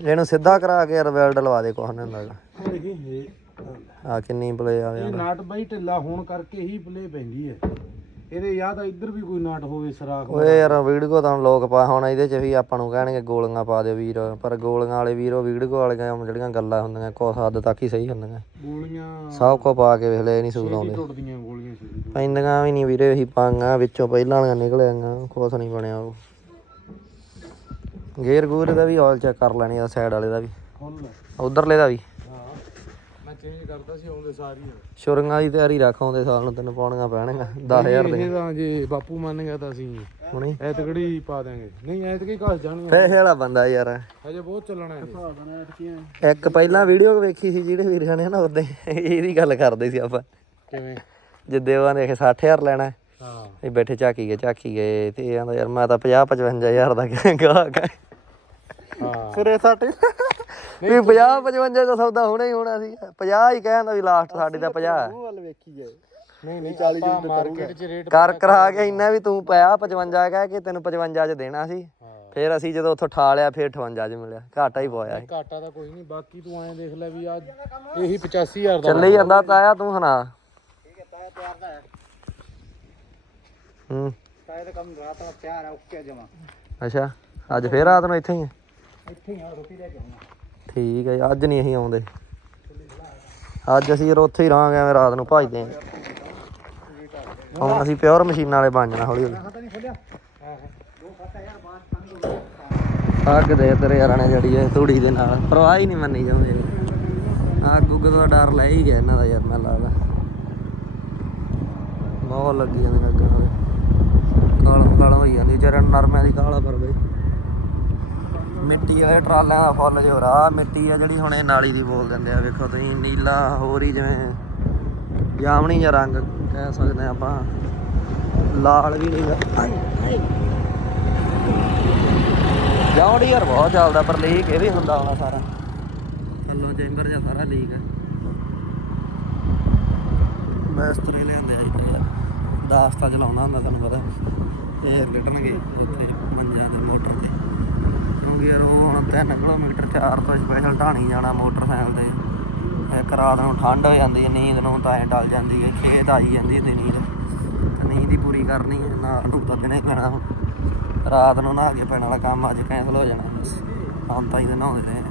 [SPEAKER 1] ਇਹਨੂੰ ਸਿੱਧਾ ਕਰਾ ਕੇ ਬੈਲਟ ਲਵਾ ਦੇ
[SPEAKER 2] ਆਹ ਦੇਖੀ ਇਹ
[SPEAKER 1] ਆ ਕਿੰਨੀ ਪਲੇ ਆ
[SPEAKER 2] ਇਹ ਨਾਟ ਬਾਈ ਢਿੱਲਾ ਹੋਣ ਕਰਕੇ ਹੀ ਪਲੇ ਪੈਂਦੀ ਹੈ। ਇਹਦੇ ਯਾਦ ਆ ਇੱਧਰ ਵੀ ਕੋਈ ਨਾਟ ਹੋਵੇ ਸਰਾਖ
[SPEAKER 1] ਓਏ ਯਾਰ ਵੀਡੀਓ ਤਾਂ ਲੋਕ ਪਾ ਹੁਣ ਇਹਦੇ ਚ ਵੀ ਆਪਾਂ ਨੂੰ ਕਹਿਣਗੇ ਗੋਲੀਆਂ ਪਾ ਦਿਓ ਵੀਰ ਪਰ ਗੋਲੀਆਂ ਵਾਲੇ ਵੀਰ ਉਹ ਵੀਡੀਓ ਵਾਲੀਆਂ ਜਿਹੜੀਆਂ ਗੱਲਾਂ ਹੁੰਦੀਆਂ ਕੁਛ ਹੱਦ ਤੱਕ ਹੀ ਸਹੀ ਹੁੰਦੀਆਂ।
[SPEAKER 2] ਗੋਲੀਆਂ
[SPEAKER 1] ਸਭ ਕੋ ਪਾ ਕੇ ਵੇਖ ਲੈ ਨਹੀਂ ਸੂਦ ਆਉਂਦੇ।
[SPEAKER 2] ਟੁੱਟਦੀਆਂ ਗੋਲੀਆਂ ਸੀ
[SPEAKER 1] ਪੈਂਦੀਆਂ ਵੀ ਨਹੀਂ ਵੀਰੇ ਅਸੀਂ ਪਾਂਗਾ ਵਿੱਚੋਂ ਪਹਿਲਾਂ ਵਾਲੀਆਂ ਨਿਕਲਿਆਂਗਾ ਕੁਛ ਨਹੀਂ ਬਣਿਆ ਉਹ। ਗੇਅਰ ਗੂਰ ਦਾ ਵੀ ਆਲ ਚੈੱਕ ਕਰ ਲੈਣੀ ਆ ਸਾਈਡ ਵਾਲੇ ਦਾ ਵੀ।
[SPEAKER 2] ਫੁੱਲ
[SPEAKER 1] ਉਧਰਲੇ ਦਾ ਵੀ।
[SPEAKER 2] ਹਾਂ ਮੈਂ ਚੇਂਜ ਕਰਦਾ ਸੀ ਆਉਂਦੇ ਸਾਰੀਆਂ
[SPEAKER 1] ਸ਼ੁਰੰਗਾਂ ਦੀ ਤਿਆਰੀ ਰੱਖ ਆਉਂਦੇ ਸਾਲ ਨੂੰ ਤੈਨੂੰ ਪਾਉਣੀਆਂ ਪੈਣਗੀਆਂ 10000 ਦੇ
[SPEAKER 2] ਇਹ ਤਾਂ ਜੇ ਬਾਪੂ ਮੰਨ ਗਿਆ ਤਾਂ ਅਸੀਂ
[SPEAKER 1] ਹੁਣੀ?
[SPEAKER 2] ਐਤਕੜੀ ਪਾ ਦਾਂਗੇ ਨਹੀਂ ਐਤਕੀ ਘਸ ਜਾਣਗੇ
[SPEAKER 1] ਪੈਸੇ ਵਾਲਾ ਬੰਦਾ ਯਾਰ।
[SPEAKER 2] ਹਜੇ ਬਹੁਤ ਚੱਲਣਾ ਹੈ
[SPEAKER 1] ਇੱਕ ਪਹਿਲਾਂ ਵੀਡੀਓ ਵੇਖੀ ਸੀ ਜਿਹੜੇ ਵੀਰਾਂ ਨੇ ਨਾ ਉਹਦੇ ਇਹਦੀ ਗੱਲ ਕਰਦੇ ਸੀ ਆਪਾਂ।
[SPEAKER 2] ਕਿਵੇਂ?
[SPEAKER 1] ਜਿੱਦੇ ਉਹ ਦੇਖੇ 60000 ਲੈਣਾ।
[SPEAKER 2] ਹਾਂ।
[SPEAKER 1] ਇਹ ਬੈਠੇ ਝਾਕੀ ਗਏ ਝਾਕੀ ਗਏ ਤੇ ਇਹ ਆਂਦਾ ਯਾਰ ਮੈਂ ਤਾਂ 50 55000 ਦਾ ਗਾਹਕ ਹੈ।
[SPEAKER 2] ਹਾਂ
[SPEAKER 1] ਸਿਰੇ ਸਾਡੇ ਵੀ 50 55 ਦਾ ਸੌਦਾ ਹੋਣਾ ਹੀ ਹੋਣਾ ਸੀ। 50 ਹੀ ਕਹਿੰਦਾ ਵੀ ਲਾਸਟ ਸਾਡੀ ਦਾ 50
[SPEAKER 2] ਉਹ ਵੱਲ ਵੇਖੀ ਗਏ। ਨਹੀਂ ਨਹੀਂ 40 ਜਿੰਦ ਮਾਰਕੀਟ 'ਚ ਰੇਟ
[SPEAKER 1] ਕਰ ਕਰਾ ਕੇ ਇੰਨਾ ਵੀ ਤੂੰ ਪਿਆ 55 ਕਹਿ ਕੇ ਤੈਨੂੰ 55 ਚ ਦੇਣਾ ਸੀ। ਫਿਰ ਅਸੀਂ ਜਦੋਂ ਉੱਥੋਂ ਠਾ ਲਿਆ ਫਿਰ 58 ਚ ਮਿਲਿਆ। ਘਾਟਾ ਹੀ ਪਵਾਇਆ ਸੀ।
[SPEAKER 2] ਘਾਟਾ ਤਾਂ ਕੋਈ ਨਹੀਂ ਬਾਕੀ ਤੂੰ ਐਂ ਦੇਖ ਲੈ ਵੀ ਅੱਜ ਇਹੀ 85000 ਦਾ
[SPEAKER 1] ਚੱਲੀ ਜਾਂਦਾ ਤਾਇਆ ਤੂੰ ਸੁਣਾ। ਹੂੰ
[SPEAKER 2] ਤਾਏ ਦਾ ਕੰਮ ਰਾਤ ਦਾ ਤਿਆਰ ਆ ਓਕੇ ਜਮਾ
[SPEAKER 1] ਅੱਛਾ ਅੱਜ ਫੇਰ ਰਾਤ ਨੂੰ ਇੱਥੇ ਹੀ ਆ?
[SPEAKER 2] ਇੱਥੇ ਹੀ ਆ ਰੋਟੀ ਲੈ ਕੇ ਆਉਣਾ
[SPEAKER 1] ਠੀਕ ਹੈ ਅੱਜ ਨਹੀਂ ਅਸੀਂ ਆਉਂਦੇ। ਅੱਜ ਅਸੀਂ ਯਾਰ ਉੱਥੇ ਹੀ ਰਹਾਂਗੇ ਐਵੇਂ ਰਾਤ ਨੂੰ ਭਜਦੇ ਆਂ। ਹੁਣ ਅਸੀਂ ਪਿਓਰ ਮਸ਼ੀਨਾਂ ਵਾਲੇ ਬਣ ਜਾਣਾ ਹੌਲੀ ਹੌਲੀ। ਅੱਗ ਦੇ ਤੇਰੇ ਯਾਰਾਂ ਨੇ ਜੜੀ ਐ ਤੂੜੀ ਦੇ ਨਾਲ। ਪਰਵਾਹ ਹੀ ਨਹੀਂ ਮੰਨੀ ਜਾਂਦੇ। ਅੱਗ ਉੱਗ ਦਾ ਡਰ ਲੈ ਹੀ ਗਿਆ ਇਹਨਾਂ ਦਾ ਯਾਰ ਮੈਨੂੰ ਲੱਗਦਾ ਬਹੁਤ ਲੱਗੀ ਜਾਂਦੇ ਗੱਗਾਂ ਦੇ ਕਾਲਾ ਕਾਲਾ ਹੋਈ ਜਾਂਦੀ ਚਰਨ ਨਰਮਿਆਂ ਦੀ ਕਾਲਾ ਪਰ ਬਈ। ਮਿੱਟੀ ਵਾਲੇ ਟਰਾਲਿਆਂ ਦਾ ਫੁੱਲ ਜੋ ਰਾ ਮਿੱਟੀ ਆ ਜਿਹੜੀ ਹੁਣ ਨਾਲੀ ਦੀ ਬੋਲ ਦਿੰਦੇ ਆ। ਵੇਖੋ ਤੁਸੀਂ, ਨੀਲਾ ਹੋਰ ਹੀ ਜਿਵੇਂ ਜਾਮਣੀ ਜਿਹਾ ਰੰਗ ਕਹਿ ਸਕਦੇ ਆ ਆਪਾਂ। ਲਾਲ ਵੀ ਨਹੀਂ ਜੌਂਡੀ ਯਾਰ ਬਹੁਤ ਚੱਲਦਾ, ਪਰ ਲੀਕ ਇਹ ਵੀ ਹੁੰਦਾ ਹੋਣਾ ਸਾਰਾ। ਥੱਲੋਂ ਚੈਂਬਰ ਜਾਂ ਸਾਰਾ ਲੀਕ ਹੈ ਮੈਸਤਰੀ ਲਿਆਂਦੇ ਆ ਜੀ ਤਾਂ। ਯਾਰ ਦਾਸਤਾ ਚਲਾਉਣਾ ਹੁੰਦਾ ਤੁਹਾਨੂੰ ਪਤਾ। ਫੇਰ ਕੱਢਣਗੇ ਉੱਥੇ ਮੰਜਾਂ ਦੇ ਮੋਟਰ ਤੇ। ਕਿਉਂਕਿ ਯਾਰ ਉਹ ਹੁਣ 3 ਕਿਲੋਮੀਟਰ 4 ਤੋਂ ਸਪੈਸ਼ਲ ਢਾਣੀ ਜਾਣਾ ਮੋਟਰਸਾਈਕਲ ਤੇ। ਇੱਕ ਰਾਤ ਨੂੰ ਠੰਡ ਹੋ ਜਾਂਦੀ ਹੈ, ਨੀਂਦ ਨੂੰ ਤਾਂ ਐ ਡਲ ਜਾਂਦੀ ਹੈ, ਖੇਤ ਆਈ ਜਾਂਦੀ ਤੇ ਨੀਂਦ ਤੇ। ਨੀਂਦ ਹੀ ਪੂਰੀ ਕਰਨੀ ਹੈ, ਨਾ ਨੂੰ ਤਾਂ ਦਿਨੇ ਪੈਣਾ ਰਾਤ ਨੂੰ ਨਹਾ ਕੇ ਪੈਣ ਵਾਲਾ ਕੰਮ ਅੱਜ ਕੈਂਸਲ ਹੋ ਜਾਣਾ ਹੁਣ ਤਾਂ ਹੀ ਤਾਂ ਨਹਾਉਂਦੇ ਰਹੇ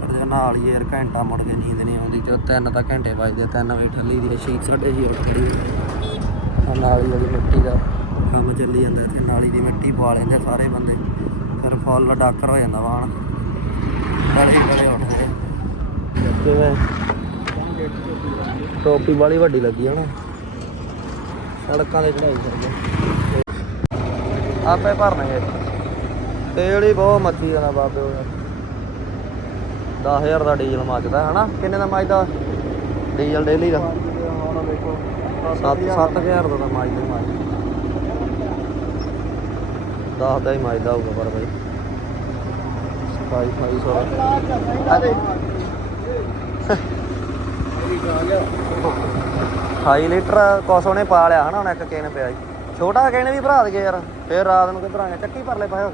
[SPEAKER 1] ਪਰ ਜੇ ਨਾਲ ਹੀ ਯਾਰ ਘੰਟਾ ਮੁੜ ਕੇ ਨੀਂਦ ਨਹੀਂ ਆਉਂਦੀ ਜਦੋਂ ਤਿੰਨ ਤਾਂ ਘੰਟੇ ਵੱਜਦੇ ਤਿੰਨ ਵਜੇ ਠੱਲੀ ਦੀ ਛੇ ਸਾਢੇ ਛੇ ਉੱਠ ਖੜੀ ਆ ਨਾਲੀ ਵਾਲੀ ਮਿੱਟੀ ਦਾ ਕੰਮ ਚੱਲੀ ਜਾਂਦਾ ਇੱਥੇ ਨਾਲੀ ਦੀ ਮਿੱਟੀ ਪਵਾ ਲੈਂਦੇ ਸਾਰੇ ਬੰਦੇ। ਫਿਰ ਫੁੱਲ ਡਾਕਰ ਹੋ ਜਾਂਦਾ ਵਾਹਣ। ਬੜੇ ਬੜੇ ਉੱਠਦੇ ਕਿਵੇਂ ਟੋਪੀ ਵਾਲੀ ਵੱਡੀ ਲੱਗੀ ਹੈ ਨਾ। ਸੜਕਾਂ ਦੇ ਚੜਾਈ ਕਰਦੇ ਆਪੇ ਭਰਨਗੇ ਤੇਲ ਹੀ ਬਹੁਤ ਮੱਚੀ ਜਾਂਦਾ ਬਾਬੇ ਉਹ 10000 ਦਾ ਡੀਜ਼ਲ ਮੱਚਦਾ ਹਨਾ? ਕਿੰਨੇ ਦਾ ਮੱਚਦਾ? ਡੀਜ਼ਲ ਡੇਲੀ ਦਾ।
[SPEAKER 2] ਹੁਣ ਦੇਖੋ
[SPEAKER 1] 7 7000 ਦਾ। ਮੱਚਦਾ ਮੱਚਦਾ। 10 ਦਾ ਹੀ ਮੱਚਦਾ ਹੋਊਗਾ ਪਰ ਬਈ। ਸਫ਼ਾਈ ਸਫ਼ਾਈ ਸੋਰਾ ਅਰੇ। ਹਾਈ ਲੀਟਰ ਕੁਛ ਉਹਨੇ ਪਾ ਲਿਆ ਹਨਾ ਹੁਣ ਇੱਕ ਕੇਨ ਪਿਆ ਛੋਟਾ ਕੇਨ ਵੀ ਭਰਾ ਦਗੇ ਯਾਰ ਫੇਰ ਰਾਤ ਨੂੰ ਕਿੱਧਰ ਆਏ? ਚੱਕੀ ਭਰ ਲੈ ਪਾਏ ਹੋ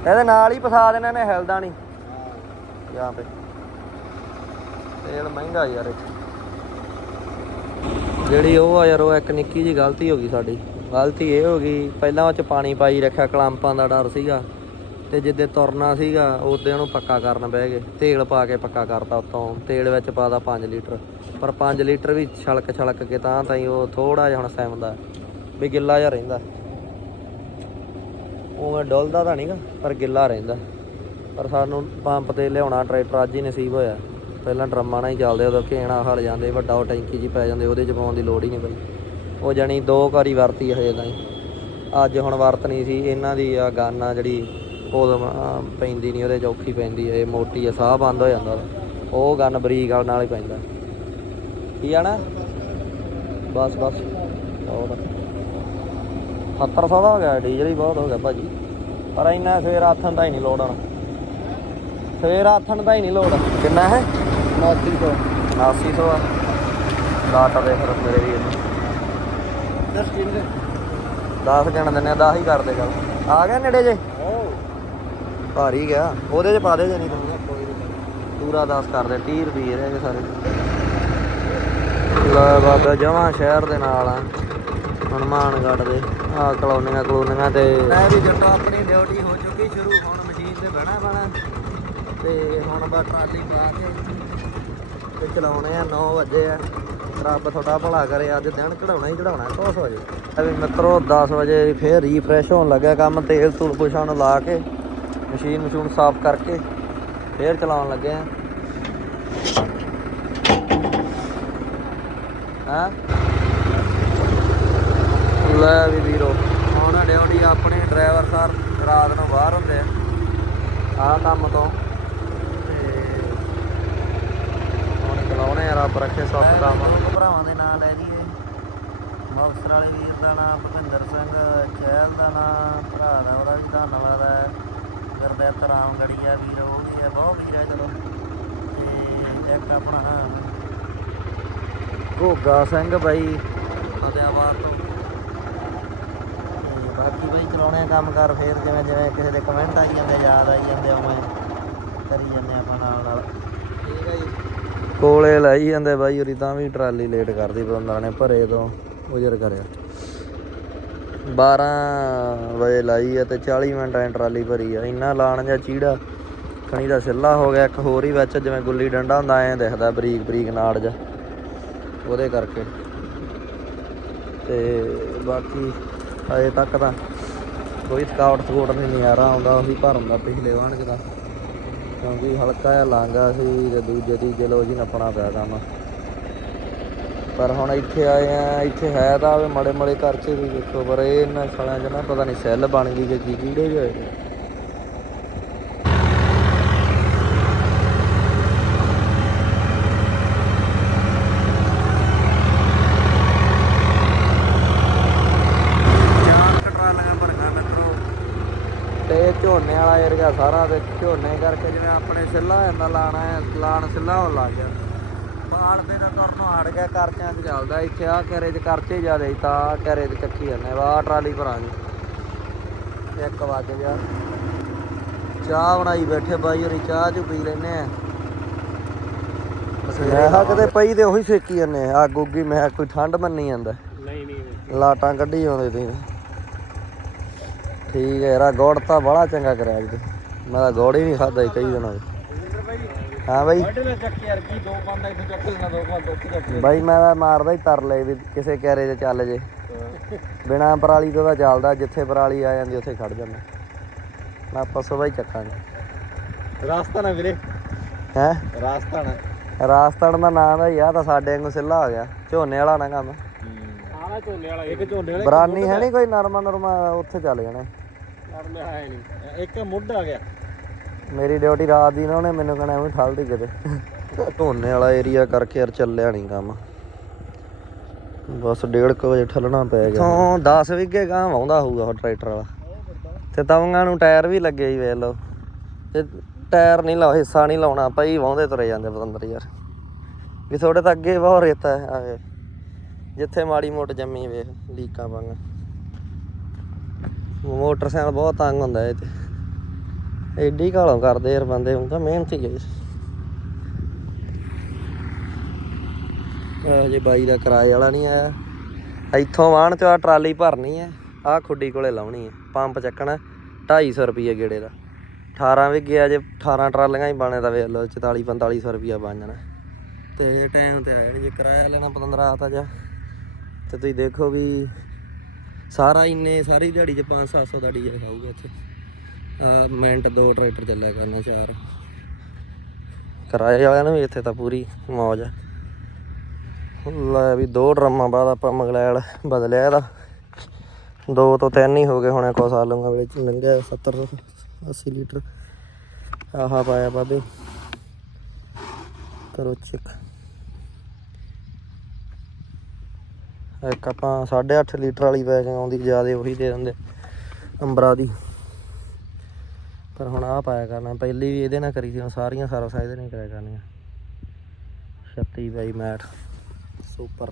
[SPEAKER 1] ਇਹਦੇ ਨਾਲ ਹੀ ਫਸਾ ਦੇਣਾ ਨੇ ਹਿਲਦਾ ਨਹੀਂ ਜਾਂ ਪੇ ਤੇਲ ਮਹਿੰਗਾ ਯਾਰ ਜਿਹੜੀ ਉਹ ਆ ਯਾਰ ਉਹ ਇੱਕ ਨਿੱਕੀ ਜੀ ਗਲਤੀ ਹੋ ਗਈ ਸਾਡੀ। ਗਲਤੀ ਇਹ ਹੋ ਗਈ, ਪਹਿਲਾਂ ਉਹ ਚ ਪਾਣੀ ਪਾਈ ਰੱਖਿਆ, ਕਲੰਪਾਂ ਦਾ ਡਰ ਸੀਗਾ। ਤੇ ਜਿੱਦੇ ਤੁਰਨਾ ਸੀਗਾ, ਉਹਦੇ ਉਹਨੂੰ ਪੱਕਾ ਕਰਨ ਬਹਿ ਗਏ। ਤੇਲ ਪਾ ਕੇ ਪੱਕਾ ਕਰਤਾ ਉਤੋਂ, ਤੇਲ ਵਿੱਚ ਪਾਦਾ 5 ਲੀਟਰ। ਪਰ 5 ਲੀਟਰ ਵੀ ਛਲਕ ਛਲਕ ਕੇ ਤਾਂ ਤਾਂ ਹੀ ਉਹ ਥੋੜਾ ਜਿਹਾ ਹੁਣ ਸੈਮਦਾ ਵੀ ਗਿੱਲਾ ਜਿਹਾ ਰਹਿੰਦਾ। ਉਵੇਂ ਡੁੱਲਦਾ ਤਾਂ ਨਹੀਂਗਾ ਪਰ ਗਿੱਲਾ ਰਹਿੰਦਾ। ਪਰ ਸਾਨੂੰ ਪੰਪ ਤੇ ਲਿਆਉਣਾ, ਟਰੈਕਟਰ ਅੱਜ ਹੀ ਨਸੀਬ ਹੋਇਆ। ਪਹਿਲਾਂ ਡਰਮਾਂ ਨਾਲ ਹੀ ਚੱਲਦੇ ਉਦੋਂ ਘੇਣਾ ਹਲ ਜਾਂਦੇ, ਵੱਡਾ ਉਹ ਟੈਂਕੀ ਜੀ ਪੈ ਜਾਂਦੇ, ਉਹਦੇ ਚ ਪਾਉਣ ਦੀ ਲੋੜ ਹੀ ਨਹੀਂ ਪਈ। ਉਹ ਜਣੀ ਦੋ ਵਾਰੀ ਵਰਤੀ ਹਜੇ ਤਾਈ। ਅੱਜ ਹੁਣ ਵਰਤਣੀ ਸੀ ਇਹਨਾਂ ਦੀ ਆ ਗਾਨਾ ਜਿਹੜੀ ਉਹ ਪੈਂਦੀ ਨਹੀਂ ਉਹਦੇ ਚੌਖੀ ਪੈਂਦੀ ਇਹ ਮੋਟੀ ਆ ਸਾਹ ਬੰਦ ਹੋ ਜਾਂਦਾ ਉਹ ਗਨ ਬਰੀਕ ਵਾਲ ਨਾਲ ਹੀ ਪੈਂਦਾ। ਕੀ ਆ ਨਾ ਬਸ ਬਸ। ਹੋਰ। 70 ਦਾ ਹੋ ਗਿਆ ਡੀਜ਼ਲ ਹੀ ਬਹੁਤ ਹੋ ਗਿਆ ਭਾਜੀ। ਪਰ ਇੰਨਾ ਸਵੇਰ ਆਥਣ ਦਾ ਹੀ ਨਹੀਂ ਲੋੜ ਆਣਾ ਸਵੇਰ ਆਥਣ ਦਾ ਹੀ ਨਹੀਂ ਲੋੜ। ਕਿੰਨਾ ਹੈ? 8900 8900 ਡਾਟਾ ਦੇਖ ਮੇਰੇ ਵੀ
[SPEAKER 2] 10
[SPEAKER 1] ਗਿਣ ਦਿੰਨੇ ਆ 10 ਹੀ ਕਰ ਦੇ ਆ ਗਿਆ ਨੇੜੇ ਜੇ? ਭਾਰੀ ਗਿਆ। ਉਹਦੇ ਚ ਪਾ ਦੇ ਜੇ ਨਹੀਂ ਪੂਰਾ 10 ਕਰ ਦੇ 30 ਰੁਪਏ ਰਹਿ ਗਏ ਸਾਰੇ। ਲੈ ਬਾਬਾ ਜਮਾ ਸ਼ਹਿਰ ਦੇ ਨਾਲ ਆ। ਹਨੂਮਾਨਗੜ੍ਹ ਦੇ। ਆ ਕਲੋਨੀਆਂ ਕਲੋਨੀਆਂ ਤੇ ਮੈਂ ਵੀ ਜੱਟਾ ਆਪਣੀ ਡਿਊਟੀ ਹੋ ਚੁੱਕੀ ਸ਼ੁਰੂ ਹੁਣ ਮਸ਼ੀਨ ਤੇ ਬਹਿਣਾ ਬਣਾ ਤੇ ਹੁਣ ਬਾ ਟਰਾਲੀ ਪਾ ਕੇ ਤੇ ਚਲਾਉਣੇ ਆ 9 ਵਜੇ ਆ। ਰੱਬ ਤੁਹਾਡਾ ਭਲਾ ਕਰੇ, ਅੱਜ ਦਿਨ ਕਢਾਉਣਾ ਹੀ ਕਢਾਉਣਾ ਕੁਛ ਹੋ ਜੇ ਅਭੀ ਮਿੱਤਰੋ 10 ਵਜੇ ਫੇਰ ਰੀਫਰੈਸ਼ ਹੋਣ ਲੱਗਾ ਕੰਮ, ਤੇਲ ਤੂਲ ਪੁਸ਼ਾਂ ਨੂੰ ਲਾ ਕੇ ਮਸ਼ੀਨ ਮਸ਼ੂਨ ਸਾਫ਼ ਕਰਕੇ, ਫੇਰ ਚਲਾਉਣ ਲੱਗੇ ਆ। ਹਾਂ? ਲੈ ਵੀ ਵੀਰੋ, ਹੁਣ ਡਿਊਟੀ ਆਪਣੇ ਡਰਾਈਵਰ ਸਰ ਰਾਤ ਨੂੰ ਬਾਹਰ ਹੁੰਦੇ ਆ, ਆਹ ਕੰਮ ਤੋਂ। ਆ ਰੱਬ ਰੱਖੇ ਸੁੱਖ ਦਾ ਭਰਾਵਾਂ ਦੇ ਨਾਂ ਲੈ ਜੀਏ ਮੁਕਤਸਰ ਵਾਲੇ ਵੀਰ ਦਾ ਨਾਮ ਭੁਪਿੰਦਰ ਸਿੰਘ ਚਹਿਲ ਦਾ ਨਾਮ ਭਰਾ ਦਾ ਉਹਦਾ ਵੀ ਧੰਨਵਾਦ ਹੈ। ਗੁਰਦਿੱਤ ਰਾਮਗੜੀਆ ਵੀਰ ਉਹ ਵੀ ਹੈ ਬਹੁਤ ਵੀਰ ਹੈ ਚਲੋ। ਤੇ ਇੱਕ ਆਪਣਾ ਘੋਗਾ ਸਿੰਘ ਬਾਈ। ਫਤਿਆਬਾਦ ਤੋਂ। ਬਾਕੀ ਬਾਈ ਚਲਾਉਣੇ ਆ ਕੰਮ ਕਰ ਫੇਰ ਜਿਵੇਂ ਜਿਵੇਂ ਕਿਸੇ ਦੇ ਕਮੈਂਟ ਆਈ ਜਾਂਦੇ ਯਾਦ ਆਈ ਜਾਂਦੇ ਉਵੇਂ ਕਰੀ ਜਾਂਦੇ ਆਪਾਂ ਨਾਲ ਨਾਲ ਜੀ ਕੋਲੇ ਲਾਈ ਜਾਂਦੇ ਬਾਈ ਉਰੀ, ਤਾਂ ਵੀ ਟਰਾਲੀ ਲੇਟ ਕਰਦੀ ਬੰਦਾ ਨੇ, ਭਰੇ ਤੋਂ ਉਜਰ ਕਰਿਆ। 12 ਵਜੇ ਲਾਈ ਆ ਤੇ 40 ਮਿੰਟ ਦੀ ਟਰਾਲੀ ਭਰੀ ਆ। ਇੰਨਾ ਲਾਣ ਜਾਂ ਚੀੜਾ, ਕਣੀ ਦਾ ਸਿੱਲਾ ਹੋ ਗਿਆ, ਇੱਕ ਹੋਰ ਹੀ ਵਿੱਚ ਜਿਵੇਂ ਗੁੱਲੀ ਡੰਡਾ ਹੁੰਦਾ, ਐਂ ਦਿਖਦਾ ਬਰੀਕ ਬਰੀਕ ਨਾੜ ਜਾ ਉਹਦੇ ਕਰਕੇ। ਤੇ ਬਾਕੀ ਅਜੇ ਤੱਕ ਤਾਂ ਕੋਈ ਥਕਾਵਟ ਥਕੂਟ ਨਹੀਂ, ਨਜ਼ਾਰਾ ਆਉਂਦਾ, ਉਹੀ ਭਰਨ ਦਾ ਪਿਛਲੇ ਵਾਣਕ ਦਾ। ਕਿਉਂਕਿ ਹਲਕਾ ਜਿਹਾ ਲਾਂਗਾ ਸੀ ਤੇ ਦੂਜੇ ਤੀਜੇ ਲੋ ਜੀ ਨੱਪਣਾ ਪਿਆ ਕੰਮ। ਪਰ ਹੁਣ ਇੱਥੇ ਆਏ ਆ, ਇੱਥੇ ਹੈ ਤਾਂ ਆਵੇ ਮੜੇ ਮੜੇ ਕਰਚੇ ਵੀ ਦੇਖੋ, ਪਰ ਇਹ ਇਹਨਾਂ ਸਾਲਿਆਂ 'ਚ ਨਾ ਪਤਾ ਨਹੀਂ ਸੈੱਲ ਬਣ ਗਈ ਕਿ ਕੀ ਕੀੜੇ ਹੋਏ ਨੇ। ਚਾਰ ਕਟਰਾਲੀਆਂ ਭਰੀਆਂ ਮਿੱਤਰੋ ਤੇ ਝੋਨੇ ਵਾਲਾ ਤੇ ਝੋਨੇ ਕਰਕੇ ਜਿਵੇਂ ਆਪਣੇ ਸਿੱਲਾ ਹੋ ਜਾਂਦਾ ਲਾਣਾ ਹੈ ਲਾਣ ਸਿੱਲਾ ਹੋਣ ਲੱਗ ਗਿਆ। ਬਾਲ ਦੇ ਦਾ ਤੁਰਨ ਨੂੰ ਹਟ ਗਿਆ ਕਰਚਿਆਂ 'ਚ ਚੱਲਦਾ ਇੱਥੇ ਆ ਕਰੇ 'ਚ ਕਰਚੇ ਜ਼ਿਆਦਾ ਤਾਂ ਕਰੇ 'ਚ ਚੱਕੀ ਜਾਂਦੇ ਵਾ ਟਰਾਲੀ ਭਰਾਂਗੇ ਇੱਕ ਵੱਜ ਗਿਆ। ਚਾਹ ਬਣਾਈ ਬੈਠੇ ਬਾਈ ਹੋਰੀ ਚਾਹ ਚੁ ਪੀ ਲੈਨੇ ਆ। ਮੈਂ ਕਿਤੇ ਪਈ ਤੇ ਉਹੀ ਸੇਕੀ ਜਾਂਦੇ ਆ। ਅੱਗ ਉੱਗੀ ਮੈਂ ਕੋਈ ਠੰਡ ਮੰਨੀ ਜਾਂਦਾ।
[SPEAKER 2] ਨਹੀਂ ਨਹੀਂ
[SPEAKER 1] ਲਾਟਾਂ ਕੱਢੀ ਆਉਂਦੇ ਤੁਸੀਂ। ਠੀਕ ਹੈ ਯਾਰਾ ਗੋੜ ਤਾਂ ਬੜਾ ਚੰਗਾ ਕਰਿਆ ਅੱਜ। ਮੈਂ ਤਾਂ ਗੋੜ ਹੀ ਨਹੀਂ ਖਾਦਾ ਕਈ ਦਿਨਾਂ ਤੋਂ ਹਾਂ ਬਾਈ।
[SPEAKER 2] ਯਾਰ
[SPEAKER 1] ਬਾਈ ਮੈਂ ਤਾਂ ਮਾਰਦਾ ਹੀ ਤਰਲੇ ਵੀ ਕਿਸੇ ਕੈਰੇ 'ਚ ਚੱਲ ਜੇ। ਬਿਨਾ ਪਰਾਲੀ ਤੋਂ ਤਾਂ ਚੱਲਦਾ ਜਿੱਥੇ ਪਰਾਲੀ ਆ ਜਾਂਦੀ ਉੱਥੇ ਖੜ ਜਾਂਦਾ। ਮੈਂ ਪਸੋ ਬਾਈ ਚੱਕਾਂਗੇ।
[SPEAKER 2] ਰਾਸਤਾ ਨਾ ਵੀਰੇ।
[SPEAKER 1] ਹੈ?
[SPEAKER 2] ਰਾਸਤਾ ਨਾ
[SPEAKER 1] ਰਾਜਸਥਾਨ ਦਾ ਨਾਂ ਦਾ ਹੀ ਆ ਤਾਂ ਸਾਡੇ ਵਾਂਗੂ ਸਿੱਲਾ ਹੋ ਗਿਆ। ਝੋਨੇ ਵਾਲਾ ਨਾ ਕੰਮ।
[SPEAKER 2] ਆਣਾ ਝੋਨੇ ਵਾਲਾ ਇੱਕ ਝੋਨੇ ਵਾਲਾ
[SPEAKER 1] ਬਰਾਨੀ ਹੈ ਨਹੀਂ ਕੋਈ ਨਰਮਾ ਨਰਮਾ ਉੱਥੇ ਚੱਲ ਜਾਣਾ।
[SPEAKER 2] ਕਰਨੇ ਹੈ ਨਹੀਂ। ਇੱਕ ਮੁੱਢ ਆ ਗਿਆ।
[SPEAKER 1] ਮੇਰੀ ਡਿਊਟੀ ਰਾਤ ਦੀ ਨਾ ਉਹਨੇ ਮੈਨੂੰ ਕਹਣਾ ਐਵੇਂ ਠਲਦੀ ਕਿਤੇ। ਝੋਨੇ ਵਾਲਾ ਏਰੀਆ ਕਰਕੇ ਯਾਰ ਚੱਲਿਆ ਨਹੀਂ ਕੰਮ। ਬਸ 1:30 ਵਜੇ ਠੱਲਣਾ ਪੈ ਗਿਆ। ਤੋਂ 10 ਵਿਗੇ ਗਾਂ ਆਉਂਦਾ ਹੋਊਗਾ ਉਹ ਟਰੈਕਟਰ ਵਾਲਾ। ਤੇ ਤਵੰਗਾਂ ਨੂੰ ਟਾਇਰ ਵੀ ਲੱਗੇ ਹੀ ਵੇਖ ਲਓ। ਤੇ ਟਾਇਰ ਨਹੀਂ ਲਾਓ ਹਿੱਸਾ ਨਹੀਂ ਲਾਉਣਾ ਪਈ ਵਾਉਂਦੇ ਤੁਰੇ ਜਾਂਦੇ ਪਤੰਦਰ ਯਾਰ। ਵੀ ਥੋੜੇ ਤਾਂ ਅੱਗੇ ਬਹੁਤ ਰੇਤਾ ਹੈ ਆਵੇ ਜਿੱਥੇ ਮਾੜੀ ਮੋਟ ਜੰਮੀ ਵੇਖ ਲੀਕਾਂ ਪਾਂਗਾ ਮੋਟਰਸਾਈਕਲ ਬਹੁਤ ਤੰਗ ਹੁੰਦਾ ਇਹ ਤੇ। ਐਡੀ ਘਾਲੋਂ ਕਰਦੇ ਯਾਰ ਬੰਦੇ, ਹੁਣ ਤਾਂ ਮਿਹਨਤੀ ਗਏ ਜੇ ਬਾਈ ਦਾ ਕਿਰਾਏ ਵਾਲਾ ਨਹੀਂ ਆਇਆ। ਇੱਥੋਂ ਵਾਹਣ ਚ ਆ ਟਰਾਲੀ ਭਰਨੀ ਹੈ ਆਹ ਖੁੱਡੀ ਕੋਲੇ ਲਾਉਣੀ ਹੈ ਪੰਪ ਚੱਕਣਾ 250 ਰੁਪਏ ਗੇੜੇ ਦਾ। 18 ਵੀ ਗਿਆ ਜੇ 18 ਟਰਾਲੀਆਂ ਹੀ ਬਣੇ ਤਾਂ ਵੇਖ ਲਓ 44 4500 ਰੁਪਿਆ ਬਣ ਜਾਣਾ। ਤੇ ਟਾਈਮ ਤੇ ਆਇਆ ਨੀ, ਜੇ ਕਿਰਾਇਆ ਲੈਣਾ ਪਤੰਦਰ ਰਾਤ ਆ ਜਾ। ਤੇ ਤੁਸੀਂ ਦੇਖੋ ਵੀ ਸਾਰਾ ਇੰਨੇ, ਸਾਰੀ ਦਿਹਾੜੀ ਚ 5-700 ਦਾ ਡੀਜ਼ਲ ਖਾਊਗਾ ਇੱਥੇ। ਆ ਮਿੰਟ ਦੋ ਟਰੈਕਟਰ ਚੱਲਿਆ ਕਰਨਾ ਚਾਰ। ਕਿਰਾਏ ਵਾਲਿਆਂ ਨੂੰ ਵੀ ਇੱਥੇ ਤਾਂ ਪੂਰੀ ਮੌਜ ਆ। ਲੈ ਵੀ ਦੋ ਡਰਮਾਂ ਬਾਅਦ ਆਪਾਂ ਮਗਲੈਲ ਬਦਲਿਆ ਇਹਦਾ। ਦੋ ਤੋਂ ਤਿੰਨ ਹੀ ਹੋ ਗਏ ਹੁਣੇ ਕੋ ਸਾਲ ਵੇਲੇ ਚ ਲੰਘਿਆ 70 80 ਲੀਟਰ। ਆਹਾ ਪਾਇਆ ਬਾਬੇ। ਕਰੋ ਚੈੱਕ ਇੱਕ ਆਪਾਂ 8.5 ਲੀਟਰ ਵਾਲੀ ਪੈਕਿੰਗ ਆਉਂਦੀ, ਜਿਆਦੇ ਉਹੀ ਦੇ ਦਿੰਦੇ, ਅੰਬਰਾ ਦੀ। ਪਰ ਹੁਣ ਆ ਪਾਇਆ ਕਰਨਾ, ਪਹਿਲੀ ਵੀ ਇਹਦੇ ਨਾਲ ਕਰੀ ਸੀ, ਹੁਣ ਸਾਰੀਆਂ ਸਰਵਿਸਾਂ ਇਹਦੇ ਨਾਲ ਹੀ ਕਰਿਆ ਕਰਨੀਆਂ। 36 ਬਾਈ ਮੈਟ ਸੁਪਰ